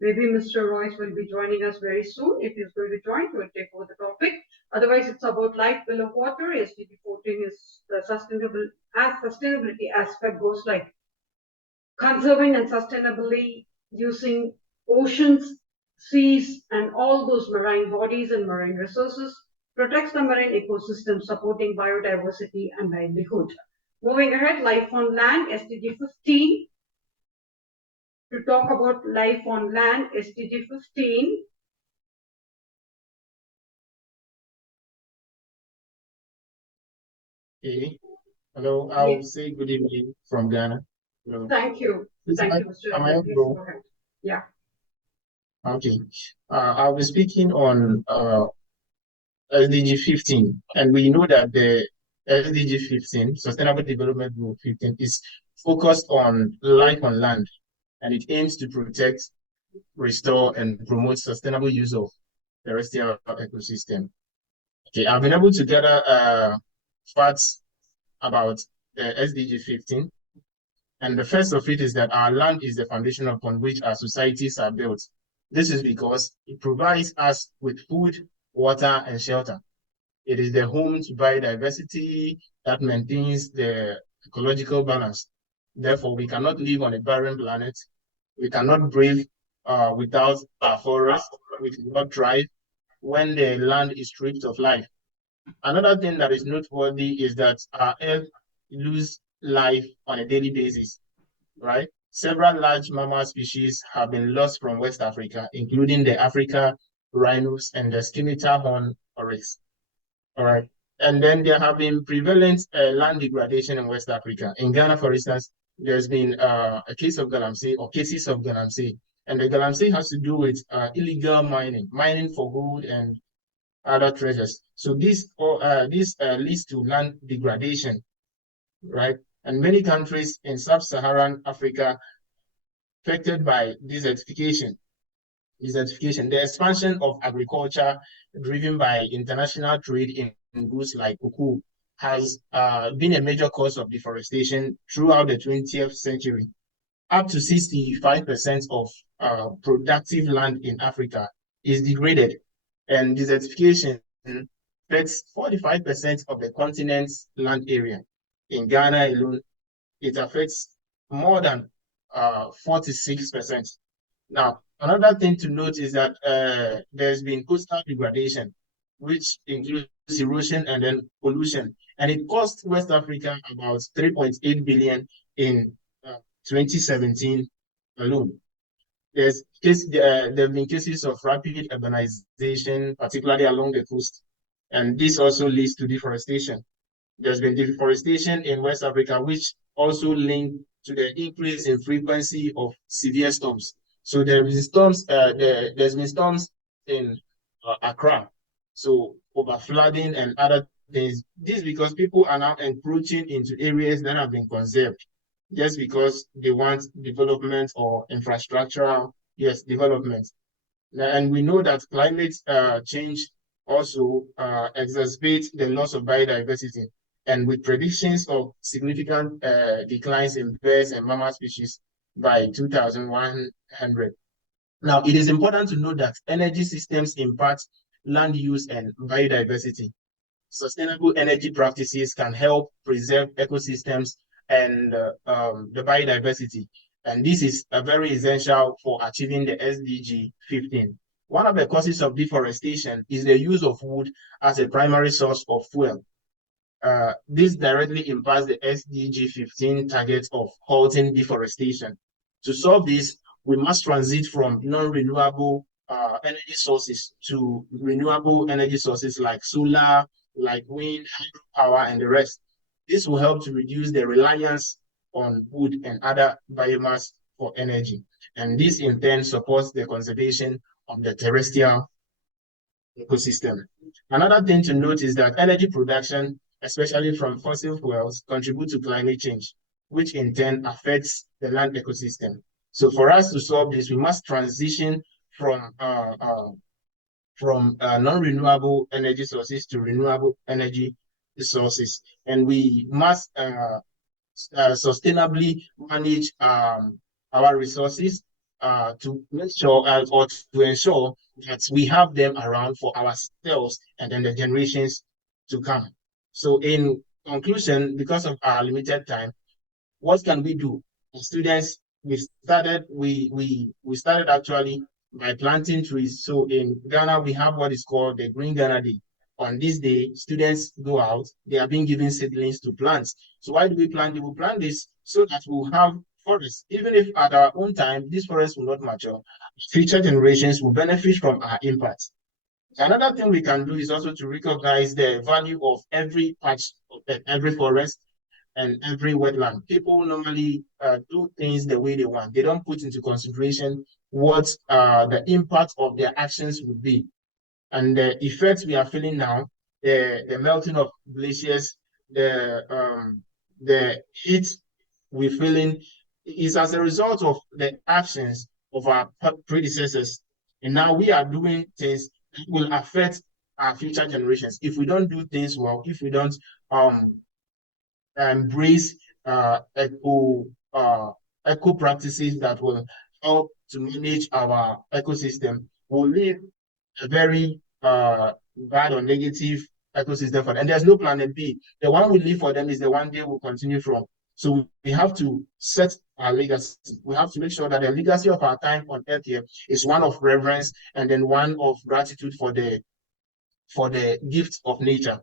maybe Mr. Royce will be joining us very soon. If he's going to join, he will take over the topic. Otherwise, it's about life below water. SDG 14 is the sustainability aspect goes like conserving and sustainably using oceans, seas, and all those marine bodies and marine resources, protects the marine ecosystem, supporting biodiversity and livelihood. Moving ahead, life on land, SDG 15. To talk about life on land, SDG 15. Okay. Hello, I'll say good evening from Ghana. Hello. Thank you. Thank you, Mr. Am I Go ahead. Yeah. Okay. I'll be speaking on SDG 15, and we know that the SDG 15, Sustainable Development Goal 15, is focused on life on land, and it aims to protect, restore, and promote sustainable use of terrestrial ecosystem. Okay, I've been able to gather facts about the SDG 15, and the first of it is that our land is the foundation upon which our societies are built. This is because it provides us with food, water, and shelter. It is the home to biodiversity that maintains the ecological balance. Therefore, we cannot live on a barren planet. We cannot breathe without our forest. We cannot thrive when the land is stripped of life. Another thing that is noteworthy is that our earth loses life on a daily basis, right? Several large mammal species have been lost from West Africa, including the Africa rhinos and the scimitar horn oryx. All right. And then there have been prevalent land degradation in West Africa. In Ghana, for instance, there's been a case of galamsey or cases of galamsey. And the galamsey has to do with illegal mining for gold and other treasures. So this leads to land degradation, right? And many countries in sub-Saharan Africa affected by desertification. The expansion of agriculture driven by international trade in goods like cocoa has been a major cause of deforestation throughout the 20th century. Up to 65% of productive land in Africa is degraded, and desertification affects 45% of the continent's land area. In Ghana alone, it affects more than 46%. Now, another thing to note is that there's been coastal degradation, which includes erosion and then pollution, and it cost West Africa about 3.8 billion in 2017 alone. There have been cases of rapid urbanization, particularly along the coast, and this also leads to deforestation. There's been deforestation in West Africa, which also linked to the increase in frequency of severe storms. So there's been storms in Accra, so over flooding and other things. This is because people are now encroaching into areas that have been conserved, just because they want development or infrastructural, development. And we know that climate change also exacerbates the loss of biodiversity. And with predictions of significant declines in birds and mammal species by 2100. Now, it is important to note that energy systems impact land use and biodiversity. Sustainable energy practices can help preserve ecosystems and the biodiversity. And this is very essential for achieving the SDG 15. One of the causes of deforestation is the use of wood as a primary source of fuel. This directly impacts the SDG 15 target of halting deforestation. To solve this, we must transit from non-renewable energy sources to renewable energy sources like solar, like wind, hydropower, and the rest. This will help to reduce the reliance on wood and other biomass for energy. And this in turn supports the conservation of the terrestrial ecosystem. Another thing to note is that energy production, especially from fossil fuels, contribute to climate change, which in turn affects the land ecosystem. So for us to solve this, we must transition from non-renewable energy sources to renewable energy sources. And we must sustainably manage our resources to make sure or to ensure that we have them around for ourselves and then the generations to come. So in conclusion, because of our limited time, what can we do? As students, we started actually by planting trees. So in Ghana, we have what is called the Green Ghana Day. On this day, students go out, they are being given seedlings to plant. So why do we plant? We will plant this so that we'll have forests. Even if at our own time, these forests will not mature, future generations will benefit from our impact. Another thing we can do is also to recognize the value of every patch of every forest and every wetland. People normally do things the way they want. They don't put into consideration what the impact of their actions would be. And the effects we are feeling now, the melting of glaciers, the heat we're feeling is as a result of the actions of our predecessors. And now we are doing things that will affect our future generations. If we don't do things well, if we don't embrace eco practices that will help to manage our ecosystem, we'll live a very bad or negative ecosystem for them. And there's no planet B. The one we live for them is the one they will continue from. So we have to set our legacy. We have to make sure that the legacy of our time on earth here is one of reverence and then one of gratitude for the gift of nature.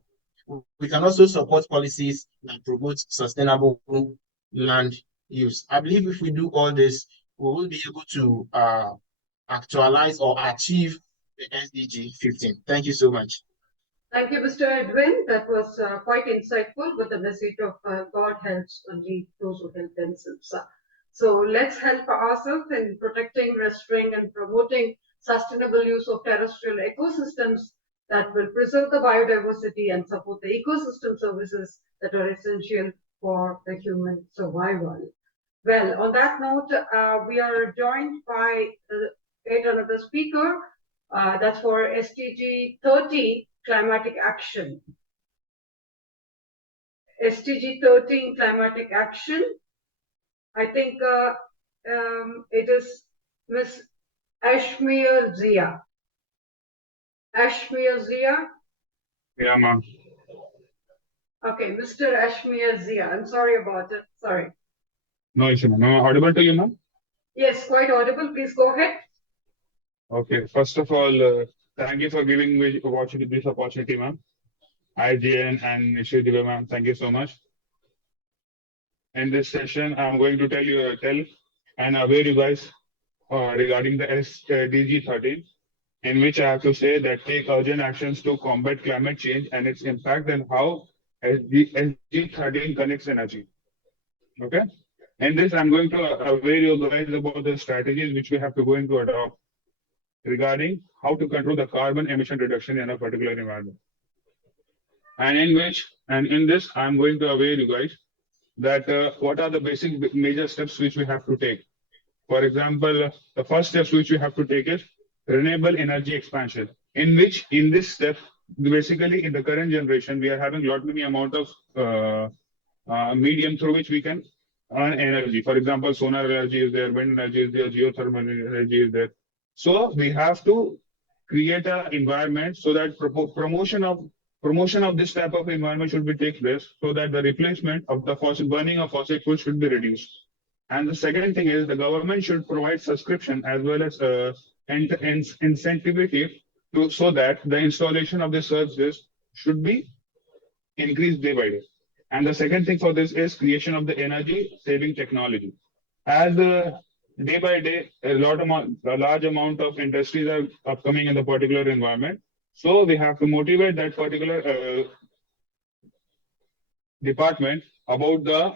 We can also support policies that promote sustainable land use. I believe if we do all this, we will be able to actualize or achieve the SDG 15. Thank you so much. Thank you, Mr. Edwin. That was quite insightful with the message of God helps only those who help themselves. So let's help ourselves in protecting, restoring, and promoting sustainable use of terrestrial ecosystems that will preserve the biodiversity and support the ecosystem services that are essential for the human survival. Well, on that note, we are joined by yet another speaker. That's for SDG 13, climatic action. SDG 13, climatic action. I think it is Ms. Ashmir Zia. Ashmir Zia? Yeah, ma'am. Okay, Mr. Ashmir Zia. I'm sorry about it. Sorry. No issue, ma'am. Am I audible to you, ma'am? Yes, quite audible. Please go ahead. Okay. First of all, thank you for giving me this opportunity, ma'am. IGN and Srividhya, ma'am. Thank you so much. In this session, I'm going to tell and aware you guys regarding the SDG 13, in which I have to say that take urgent actions to combat climate change and its impact and how SDG 13 connects energy. Okay. In this, I'm going to aware you guys about the strategies which we have to go into adopt regarding how to control the carbon emission reduction in a particular environment. And in this, I'm going to aware you guys that what are the basic major steps which we have to take. For example, the first steps which we have to take is renewable energy expansion, in which in this step, basically in the current generation, we are having lot many amount of medium through which we can earn energy. For example, solar energy is there, wind energy is there, geothermal energy is there. So we have to create an environment so that promotion of this type of environment should be take place, so that the replacement of the burning of fossil fuels should be reduced. And the second thing is the government should provide subscription as well as incentivity so that the installation of the services should be increased day by day. And the second thing for this is creation of the energy saving technology. As day by day, a large amount of industries are upcoming in the particular environment. So we have to motivate that particular department about the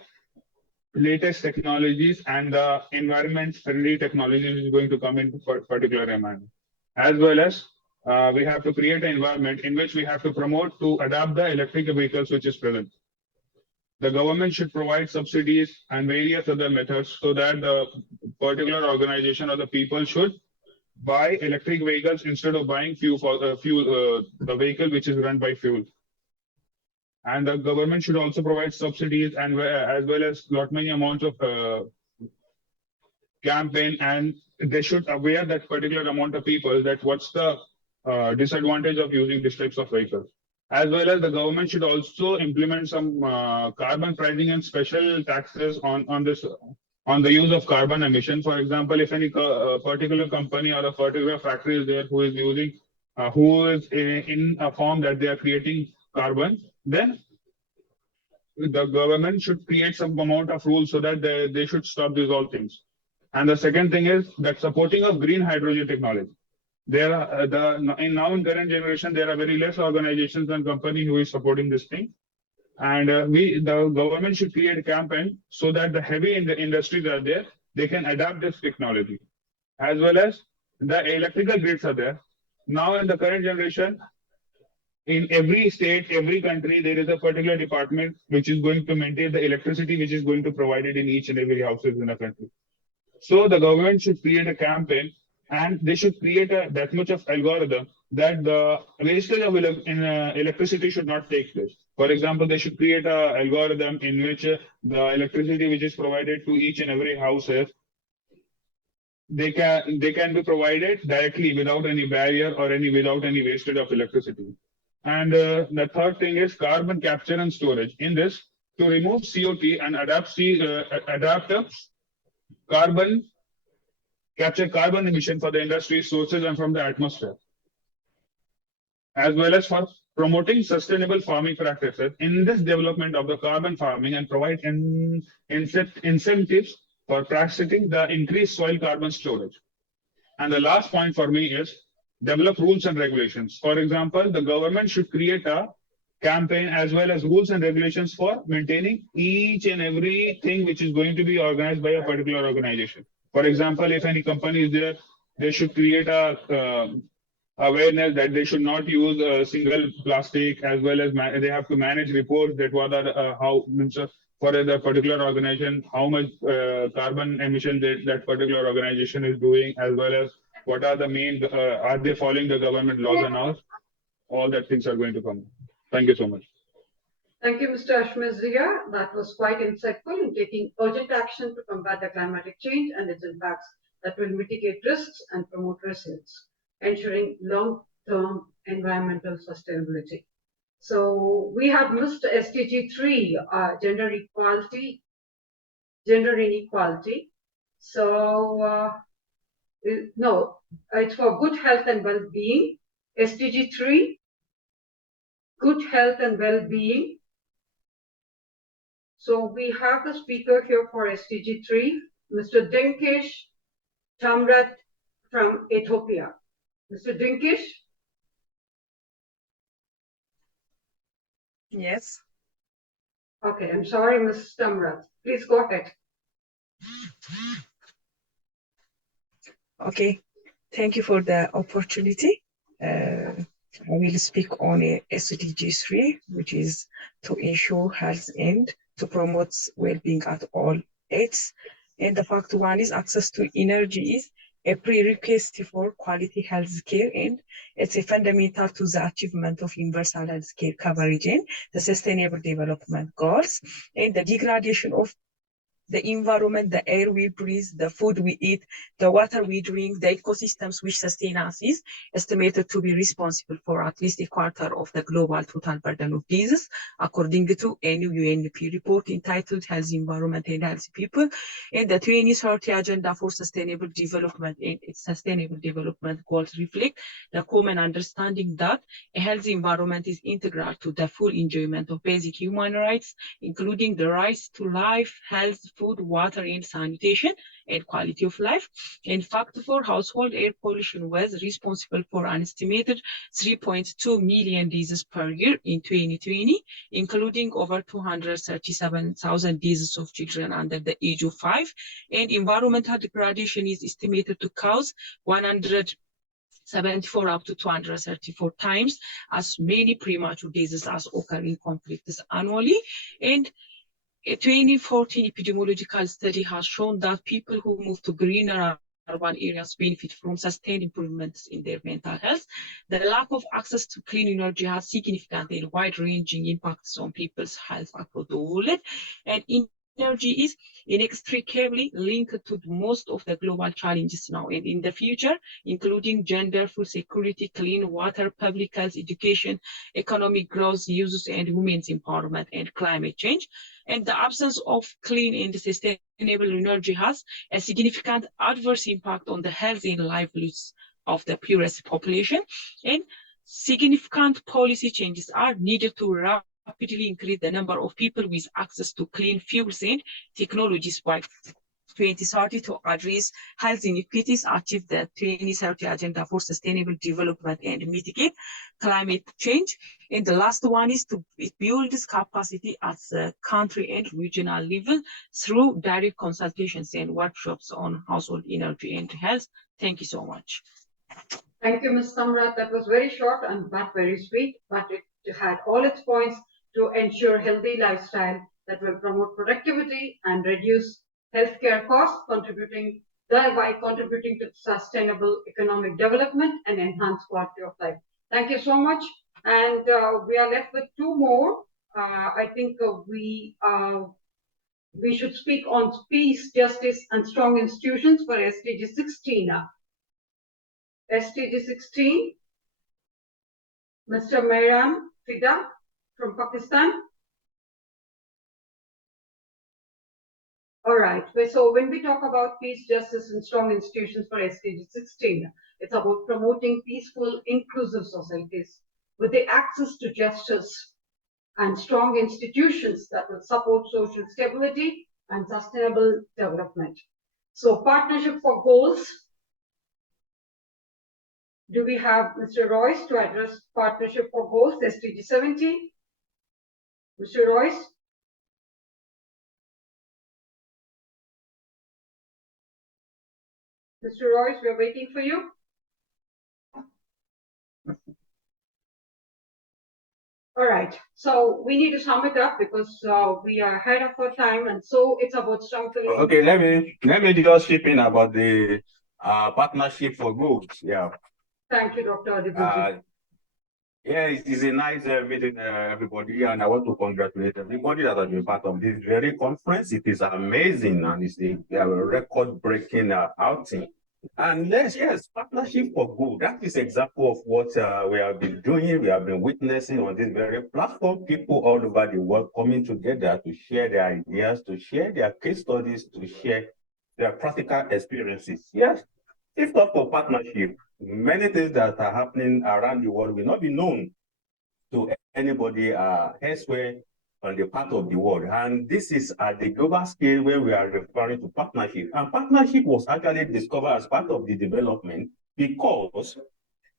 latest technologies and the environment-friendly technologies which is going to come into particular environment. As well as we have to create an environment in which we have to promote to adapt the electric vehicles which is present. The government should provide subsidies and various other methods so that the particular organization or the people should buy electric vehicles instead of buying the vehicle which is run by fuel. And the government should also provide subsidies and as well as lot many amounts of campaign, and they should aware that particular amount of people that what's the disadvantage of using these types of vehicles. As well as the government should also implement some carbon pricing and special taxes on the use of carbon emission. For example, if any particular company or a particular factory is there who is using, who is in a form that they are creating carbon, then the government should create some amount of rules so that they should stop these all things. And the second thing is that supporting of green hydrogen technology. There are now in current generation, there are very less organizations and company who is supporting this thing. And the government should create a campaign so that the heavy industries are there, they can adapt this technology. As well as the electrical grids are there. Now in the current generation, in every state, every country, there is a particular department which is going to maintain the electricity, which is going to provide it in each and every houses in the country. So the government should create a campaign, and they should create that much of algorithm that the wastage of electricity should not take place. For example, they should create an algorithm in which the electricity which is provided to each and every house, they can be provided directly without any barrier or without any wastage of electricity. And the third thing is carbon capture and storage. In this, to remove CO2 and adapt capture carbon emission for the industry sources and from the atmosphere, as well as for promoting sustainable farming practices in this development of the carbon farming, and provide incentives for practicing the increased soil carbon storage. And the last point for me is develop rules and regulations. For example, the government should create a campaign as well as rules and regulations for maintaining each and everything which is going to be organized by a particular organization. For example, if any company is there, they should create a awareness that they should not use a single plastic, as well as they have to manage reports that what are for the particular organization, how much carbon emission that particular organization is doing, as well as what are the main, are they following the government laws and all that things are going to come. Thank you so much. Thank you, Mr. Srividhya. That was quite insightful in taking urgent action to combat the climatic change and its impacts that will mitigate risks and promote resilience, ensuring long-term environmental sustainability. So we have missed SDG 3, gender inequality. So no, it's for good health and well-being. SDG 3, good health and well-being. So we have the speaker here for SDG 3, Mr. Dinkesh Tamrat from Ethiopia. Mr. Dinkesh? Yes. Okay, I'm sorry, Ms. Tamrat. Please go ahead. Okay, thank you for the opportunity. I will speak on SDG 3, which is to ensure health and to promote well-being at all age. And the fact one is access to energy is a prerequisite for quality health care, and it's a fundamental to the achievement of universal health care coverage and the Sustainable Development Goals, and the degradation of the environment, the air we breathe, the food we eat, the water we drink, the ecosystems which sustain us is estimated to be responsible for at least a quarter of the global total burden of disease, according to a new UNDP report entitled Health, Environment and Healthy People. And the 2030 Agenda for Sustainable Development and its Sustainable Development Goals reflect the common understanding that a healthy environment is integral to the full enjoyment of basic human rights, including the rights to life, health, food, water, and sanitation, and quality of life. In fact, for household air pollution was responsible for an estimated 3.2 million diseases per year in 2020, including over 237,000 diseases of children under the age of 5. And environmental degradation is estimated to cause 174 up to 234 times as many premature diseases as occur in conflicts annually. And a 2014 epidemiological study has shown that people who move to greener urban areas benefit from sustained improvements in their mental health. The lack of access to clean energy has significant and wide-ranging impacts on people's health across the world. And energy is inextricably linked to most of the global challenges now and in the future, including gender, food security, clean water, public health, education, economic growth, uses, and women's empowerment and climate change. And the absence of clean and sustainable energy has a significant adverse impact on the health and livelihoods of the poorest population. And significant policy changes are needed to rapidly increase the number of people with access to clean fuels and technologies by 2030 to address health inequities, achieve the 2030 Agenda for Sustainable Development, and mitigate climate change. And the last one is to build this capacity at the country and regional level through direct consultations and workshops on household energy and health. Thank you so much. Thank you, Ms. Samrat. That was very short and but very sweet, but it had all its points to ensure healthy lifestyle that will promote productivity and reduce healthcare costs, thereby contributing to sustainable economic development and enhanced quality of life. Thank you so much. And we are left with two more. I think we should speak on peace, justice, and strong institutions for SDG 16. SDG 16, Mr. Mehram Fida from Pakistan. All right, so when we talk about peace, justice, and strong institutions for SDG 16, it's about promoting peaceful, inclusive societies with the access to justice and strong institutions that will support social stability and sustainable development. So partnership for goals. Do we have Mr. Royce to address partnership for goals, SDG 17? Mr. Royce? Mr. Royce, we're waiting for you. All right, so we need to sum it up because we are ahead of our time, and so it's about strengthening. Okay, let me just chip in about the partnership for goals. Yeah. Thank you, Dr. Adibuji. Yeah, it is a nice meeting, everybody, and I want to congratulate everybody that has been part of this very conference. It is amazing, and it's a record-breaking outing. And yes, partnership for good. That is example of what we have been doing. We have been witnessing on this very platform. People all over the world coming together to share their ideas, to share their case studies, to share their practical experiences. Yes, if not for partnership, many things that are happening around the world will not be known to anybody elsewhere on the part of the world. And this is at the global scale where we are referring to partnership. And partnership was actually discovered as part of the development because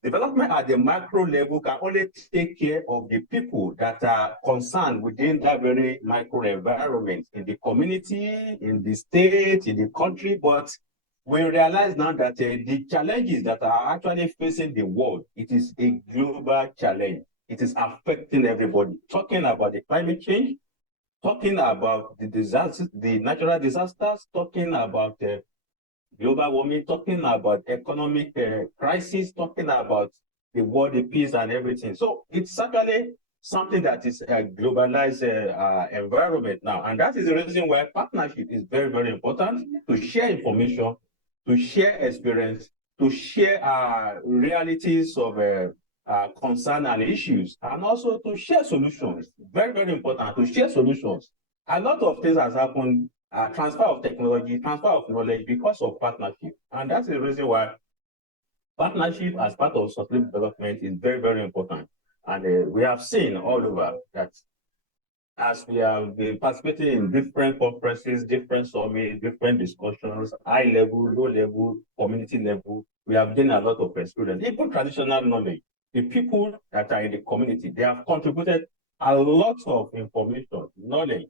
development at the macro level can only take care of the people that are concerned within that very micro environment, in the community, in the state, in the country. But we realize now that the challenges that are actually facing the world, it is a global challenge. It is affecting everybody. Talking about the climate change, talking about the disasters, the natural disasters, talking about global warming, talking about economic crisis, talking about the world, the peace and everything. So it's actually something that is a globalized environment now. And that is the reason why partnership is very, very important, to share information, to share experience, to share realities of concern and issues, and also to share solutions. Very, very important to share solutions. A lot of things has happened, transfer of technology, transfer of knowledge because of partnership. And that's the reason why partnership as part of sustainable development is very, very important. And we have seen all over that as we have been participating in different conferences, different summits, different discussions, high level, low level, community level, we have gained a lot of experience, even traditional knowledge. The people that are in the community, they have contributed a lot of information, knowledge,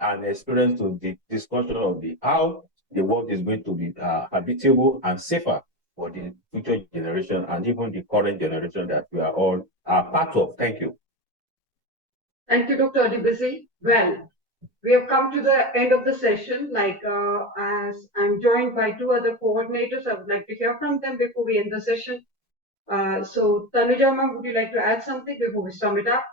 and experience to the discussion of how the world is going to be habitable and safer for the future generation and even the current generation that we are all part of. Thank you. Thank you, Dr. Adibisi. Well, we have come to the end of the session. As I'm joined by two other coordinators, I would like to hear from them before we end the session. So, Tanuja ma'am, would you like to add something before we sum it up?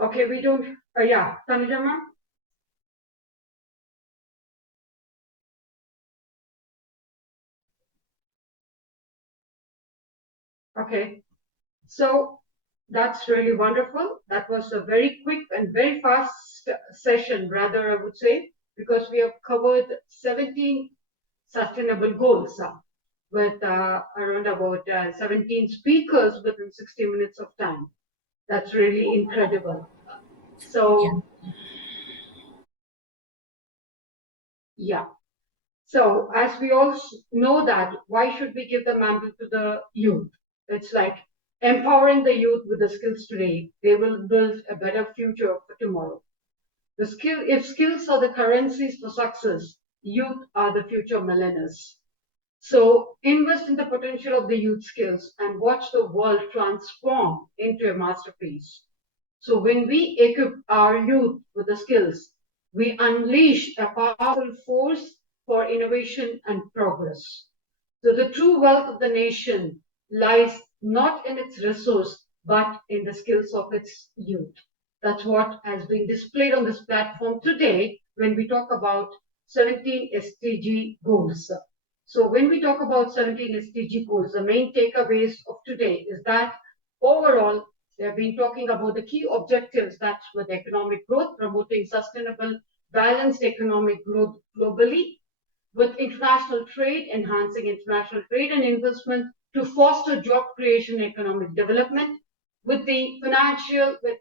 Okay, we don't, yeah, Tanuja ma'am. Okay, so that's really wonderful. That was a very quick and very fast session, rather, I would say, because we have covered 17 sustainable goals with around about 17 speakers within 60 minutes of time. That's really incredible. So, yeah. So, as we all know that, why should we give the mantle to the youth? It's like empowering the youth with the skills today. They will build a better future for tomorrow. If skills are the currencies for success, youth are the future millionaires. So invest in the potential of the youth skills and watch the world transform into a masterpiece. So when we equip our youth with the skills, we unleash a powerful force for innovation and progress. So the true wealth of the nation lies not in its resource, but in the skills of its youth. That's what has been displayed on this platform today when we talk about 17 SDG goals. So when we talk about 17 SDG goals, the main takeaways of today is that overall, they have been talking about the key objectives, that's with economic growth, promoting sustainable, balanced economic growth globally, with international trade, enhancing international trade and investment to foster job creation and economic development, with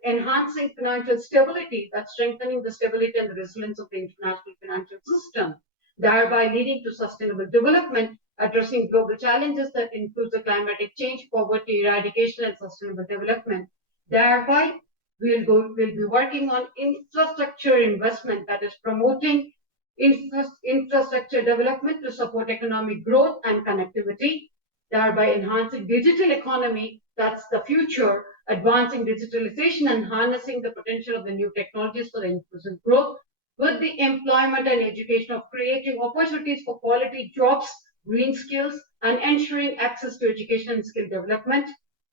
enhancing financial stability, that's strengthening the stability and the resilience of the international financial system, thereby leading to sustainable development, addressing global challenges that include the climatic change, poverty eradication, and sustainable development. Thereby, we'll be working on infrastructure investment, that is promoting infrastructure development to support economic growth and connectivity, thereby enhancing digital economy, that's the future, advancing digitalization and harnessing the potential of the new technologies for the inclusive growth, with the employment and education of creating opportunities for quality jobs, green skills, and ensuring access to education and skill development,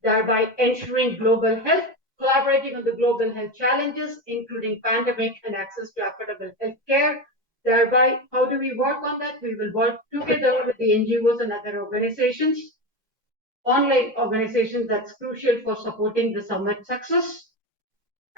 thereby ensuring global health, collaborating on the global health challenges, including pandemic and access to affordable health care. Thereby, how do we work on that? We will work together with the NGOs and other organizations, online organizations that's crucial for supporting the summit success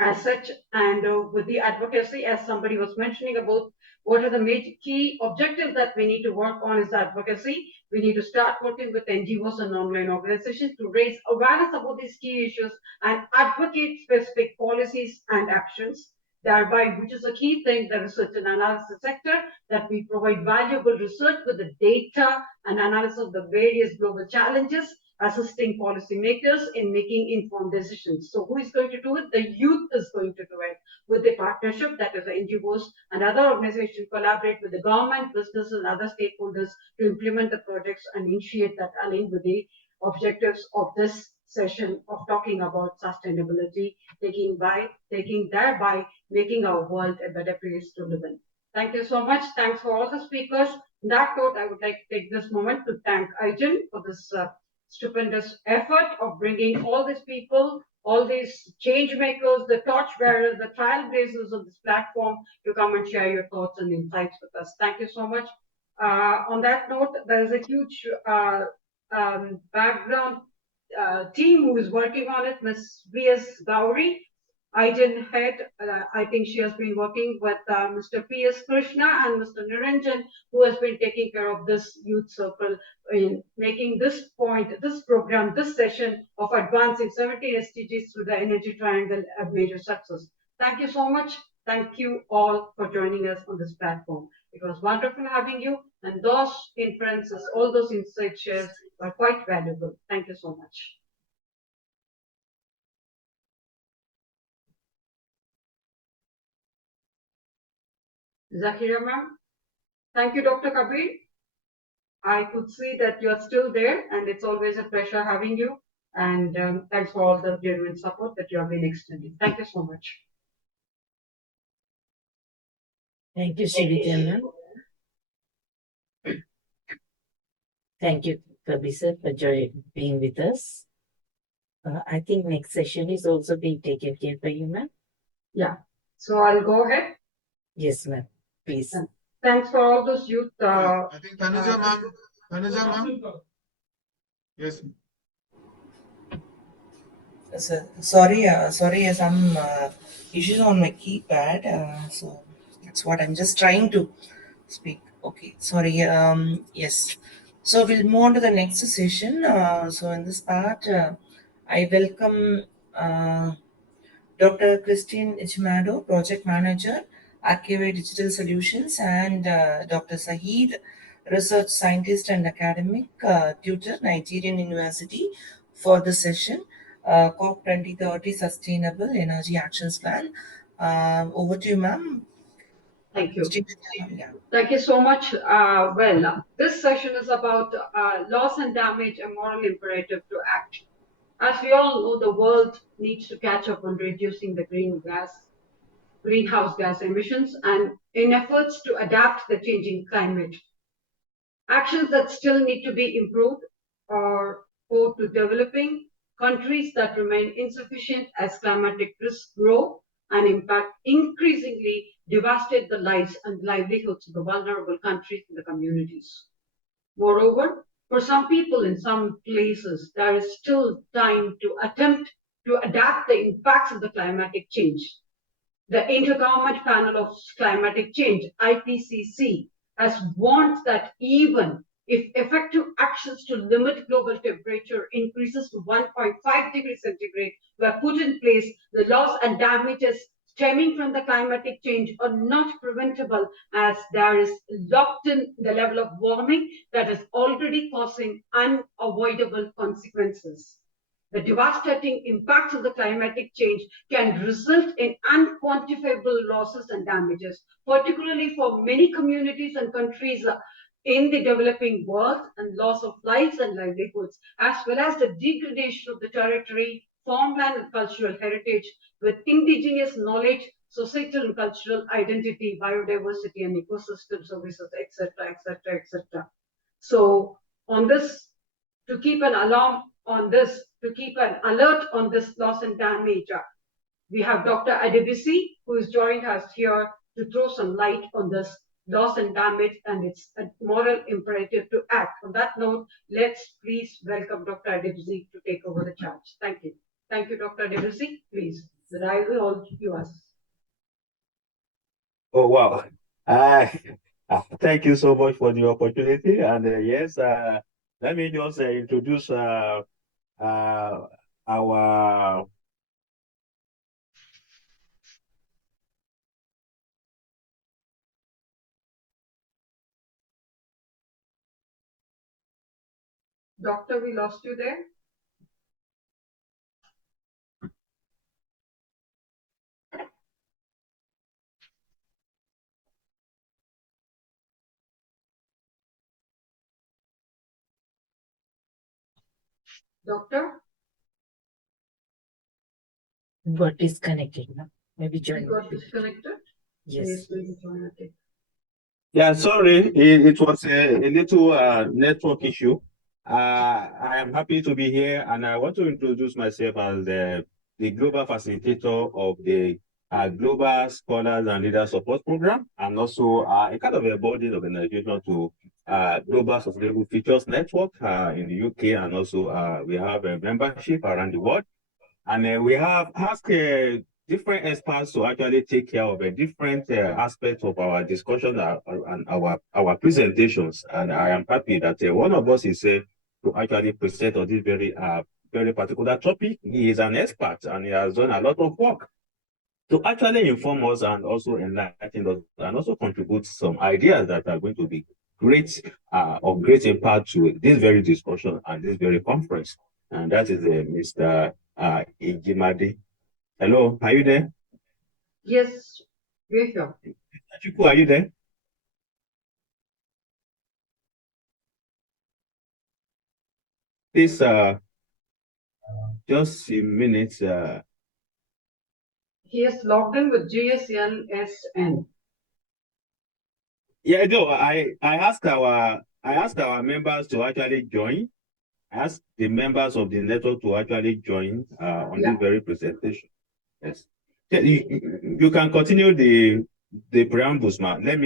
as such, and with the advocacy, as somebody was mentioning about what are the major key objectives that we need to work on is advocacy. We need to start working with NGOs and online organizations to raise awareness about these key issues and advocate specific policies and actions, thereby, which is a key thing, the research and analysis sector, that we provide valuable research with the data and analysis of the various global challenges, assisting policymakers in making informed decisions. So who is going to do it? The youth is going to do it with the partnership that is the NGOs and other organizations collaborate with the government, business and other stakeholders to implement the projects and initiate that align with the objectives of this session of talking about sustainability, thereby making our world a better place to live in. Thank you so much. Thanks for all the speakers. On that note, I would like to take this moment to thank IGEN for this stupendous effort of bringing all these people, all these change makers, the torchbearers, the trailblazers of this platform to come and share your thoughts and insights with us. Thank you so much. On that note, there is a huge background team who is working on it, Ms. V.S. Gowri, IGEN head. I think she has been working with Mr. P.S. Krishna and Mr. Niranjan, who has been taking care of this youth circle in making this program, this session of advancing 17 SDGs through the energy triangle a major success. Thank you so much. Thank you all for joining us on this platform. It was wonderful having you, and those inferences, all those insight shares were quite valuable. Thank you so much. Zakira ma'am. Thank you, Dr. Kabir. I could see that you're still there, and it's always a pleasure having you. And thanks for all the genuine support that you have been extending. Thank you so much. Thank you, Srividhya ma'am. Thank you, Kabir sir, for being with us. I think next session is also being taken care by you, ma'am. Yeah. So I'll go ahead. Yes, ma'am. Please. Thanks for all those youth. I think Tanuja ma'am. Tanuja ma'am. Yes. Sorry, some issues on my keypad. So that's what I'm just trying to speak. Okay, sorry. Yes. So we'll move on to the next session. So in this part, I welcome Dr. Christine Ichimado, Project Manager, WRCA Digital Solutions, and Dr. Saheed, Research Scientist and Academic Tutor, Nigerian University, for the session, COP 2030 Sustainable Energy Actions Plan. Over to you, ma'am. Thank you. Thank you so much. This session is about loss and damage, a moral imperative to act. As we all know, the world needs to catch up on reducing the greenhouse gas emissions and in efforts to adapt the changing climate. Actions that still need to be improved are owed to developing countries that remain insufficient as climatic risks grow and impact increasingly devastate the lives and livelihoods of the vulnerable countries and the communities. Moreover, for some people in some places, there is still time to attempt to adapt the impacts of the climatic change. The Intergovernmental Panel of Climatic Change, IPCC, has warned that even if effective actions to limit global temperature increases to 1.5 degrees centigrade were put in place, the loss and damages stemming from the climatic change are not preventable, as there is locked in the level of warming that is already causing unavoidable consequences. The devastating impacts of the climatic change can result in unquantifiable losses and damages, particularly for many communities and countries in the developing world, and loss of lives and livelihoods, as well as the degradation of the territory, farmland and cultural heritage with indigenous knowledge, societal and cultural identity, biodiversity and ecosystem services, etc., etc., etc. So on this, to keep an alarm on this, to keep an alert on this loss and damage, we have Dr. Adebisi, who has joined us here to throw some light on this loss and damage and its a moral imperative to act. On that note, let's please welcome Dr. Adebisi to take over the charge. Thank you. Thank you, Dr. Adebisi. Please, the I will all yours. Oh, wow. Thank you so much for the opportunity. And yes, let me just introduce our Doctor, we lost you there. Doctor? Got disconnected now. Maybe You join. got disconnected? Yes. Maybe join again. Yeah, sorry, it was a little network issue. I am happy to be here, and I want to introduce myself as the global facilitator of the Global Scholars and Leaders Support Program, and also a kind of a body of organization to Global Sustainable Futures Network in the UK, and also we have a membership around the world, and we have asked different experts to actually take care of different aspects of our discussion and our presentations. And I am happy that one of us is to actually present on this very particular topic. He is an expert and he has done a lot of work to actually inform us and also enlighten us and also contribute some ideas that are going to be great of great impact to this very discussion and this very conference. And that is Mr. Ijimade. Hello, are you there? Yes, we're here. Chuku, are you there? Please, just a minute. He is logged in with GSNSN. Yeah, no, I asked our members to actually join. Ask the members of the network to actually join on this very presentation. Yes. You can continue the preambles, man. Let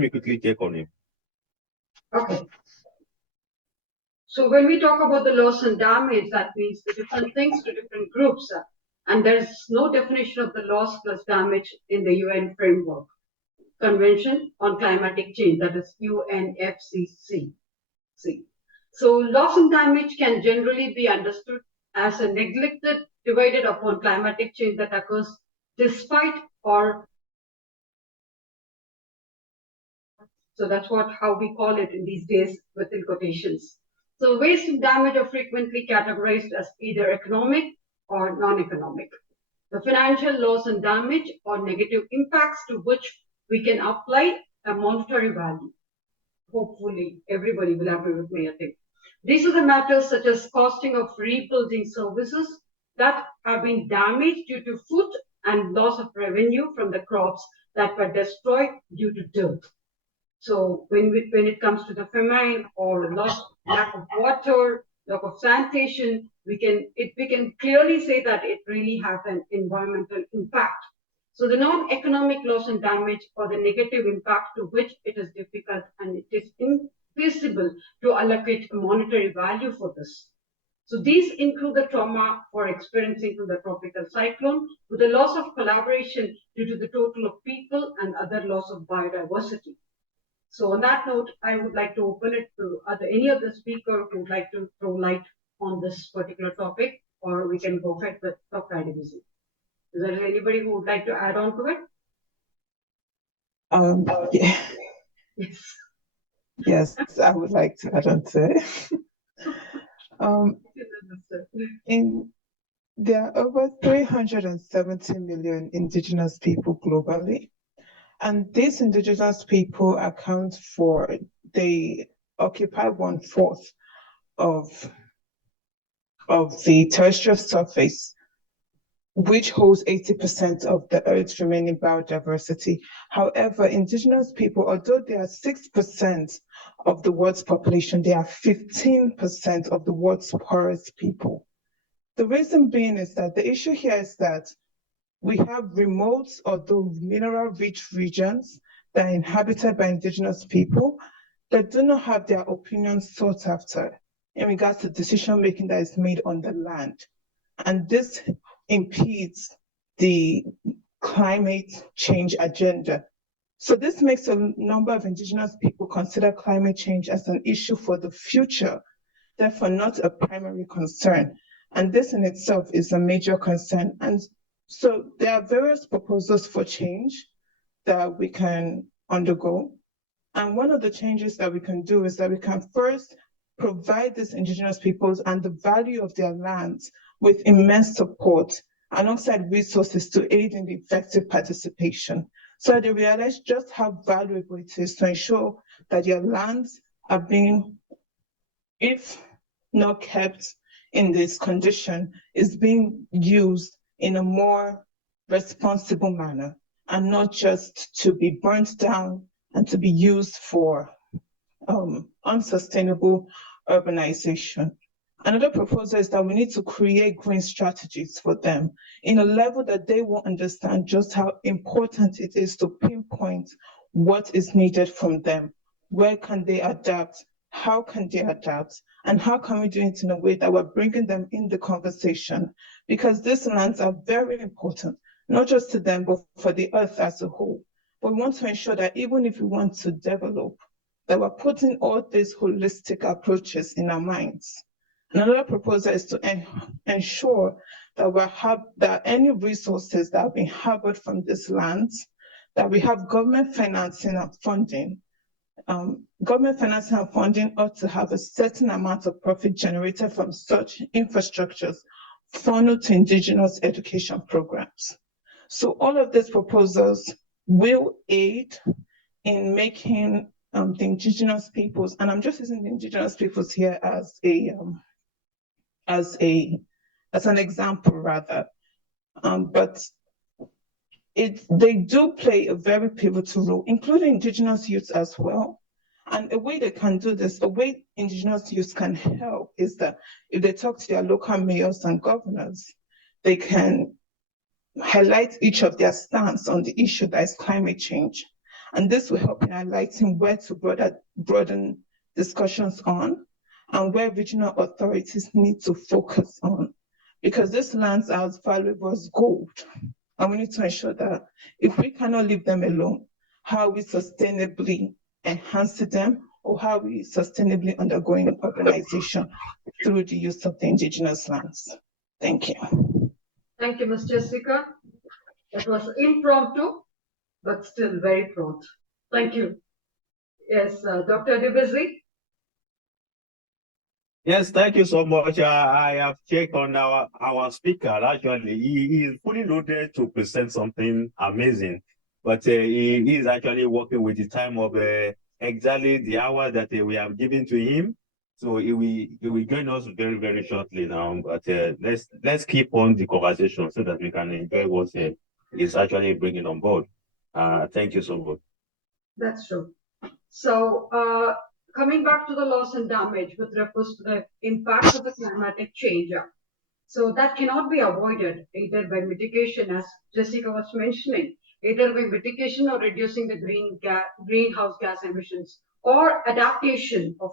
me quickly check on him. Okay. So when we talk about the loss and damage, that means the different things to different groups. And there's no definition of the loss plus damage in the UN framework. Convention on Climatic Change, that is UNFCCC. So loss and damage can generally be understood as a neglected divided upon climatic change that occurs despite or so that's how we call it in these days within quotations. So waste and damage are frequently categorized as either economic or non-economic. The financial loss and damage or negative impacts to which we can apply a monetary value. Hopefully, everybody will agree with me, I think. These are the matters such as costing of rebuilding services that have been damaged due to food and loss of revenue from the crops that were destroyed due to dirt. So when it comes to the famine or lack of water, lack of sanitation, we can clearly say that it really has an environmental impact. So the non-economic loss and damage or the negative impact to which it is difficult and it is infeasible to allocate a monetary value for this. So these include the trauma for experiencing through the tropical cyclone, with the loss of collaboration due to the total of people and other loss of biodiversity. So on that note, I would like to open it to any other speaker who would like to throw light on this particular topic, or we can go ahead with Dr. Adebisi. Is there anybody who would like to add on to it? Yeah. Yes. Yes, I would like to add on to it. There are over 370 million indigenous people globally. And these indigenous people they occupy 1/4 of the terrestrial surface, which holds 80% of the Earth's remaining biodiversity. However, indigenous people, although they are 6% of the world's population, they are 15% of the world's poorest people. The reason being is that the issue here is that we have remote, although mineral-rich regions that are inhabited by indigenous people that do not have their opinions sought after in regards to decision-making that is made on the land. And this impedes the climate change agenda. So this makes a number of indigenous people consider climate change as an issue for the future, therefore not a primary concern. And this in itself is a major concern. And so there are various proposals for change that we can undergo. And one of the changes that we can do is that we can first provide these indigenous peoples and the value of their lands with immense support alongside resources to aid in the effective participation. So they realize just how valuable it is to ensure that their lands are being, if not kept in this condition, is being used in a more responsible manner and not just to be burnt down and to be used for unsustainable urbanization. Another proposal is that we need to create green strategies for them in a level that they will understand just how important it is to pinpoint what is needed from them. Where can they adapt? How can they adapt? And how can we do it in a way that we're bringing them in the conversation? Because these lands are very important, not just to them, but for the earth as a whole. But we want to ensure that even if we want to develop, that we're putting all these holistic approaches in our minds. Another proposal is to ensure that that any resources that have been harbored from these lands, that we have government financing and funding. Government financing and funding ought to have a certain amount of profit generated from such infrastructures funneled to indigenous education programs. So all of these proposals will aid in making the indigenous peoples, and I'm just using the indigenous peoples here as an example rather, but they do play a very pivotal role, including indigenous youth as well. And a way they can do this, a way indigenous youth can help is that if they talk to their local mayors and governors, they can highlight each of their stance on the issue that is climate change. And this will help in highlighting where to broaden discussions on and where regional authorities need to focus on. Because these lands are as valuable as gold. And we need to ensure that if we cannot leave them alone, how we sustainably enhance them or how we sustainably undergoing urbanization through the use of the indigenous lands. Thank you. Thank you, Ms. Jessica. That was impromptu, but still very prompt. Thank you. Yes, Dr. Adebisi. Yes, thank you so much. I have checked on our speaker. Actually, he is fully loaded to present something amazing, but he is actually working with the time of exactly the hour that we have given to him. So he will join us very, very shortly now. But let's keep on the conversation so that we can enjoy what he's actually bringing on board. Thank you so much. That's true. So, coming back to the loss and damage with reference to the impacts of the climatic change. So that cannot be avoided either by mitigation, as Jessica was mentioning, either by mitigation or reducing the greenhouse gas emissions, or adaptation of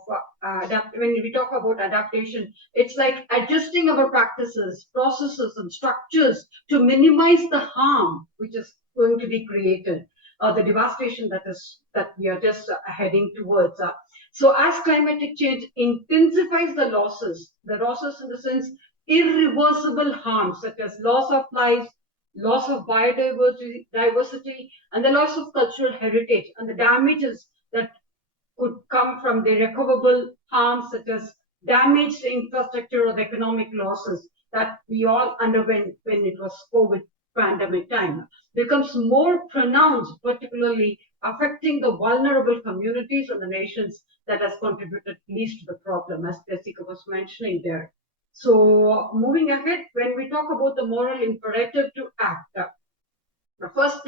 when we talk about adaptation, it's like adjusting our practices, processes, and structures to minimize the harm which is going to be created, the devastation that we are just heading towards. So as climatic change intensifies the losses in the sense irreversible harms such as loss of life, loss of biodiversity, and the loss of cultural heritage, and the damages that could come from the recoverable harms such as damaged infrastructure or the economic losses that we all underwent when it was COVID pandemic time, becomes more pronounced, particularly affecting the vulnerable communities and the nations that has contributed least to the problem, as Jessica was mentioning there. So moving ahead, when we talk about the moral imperative to act, the first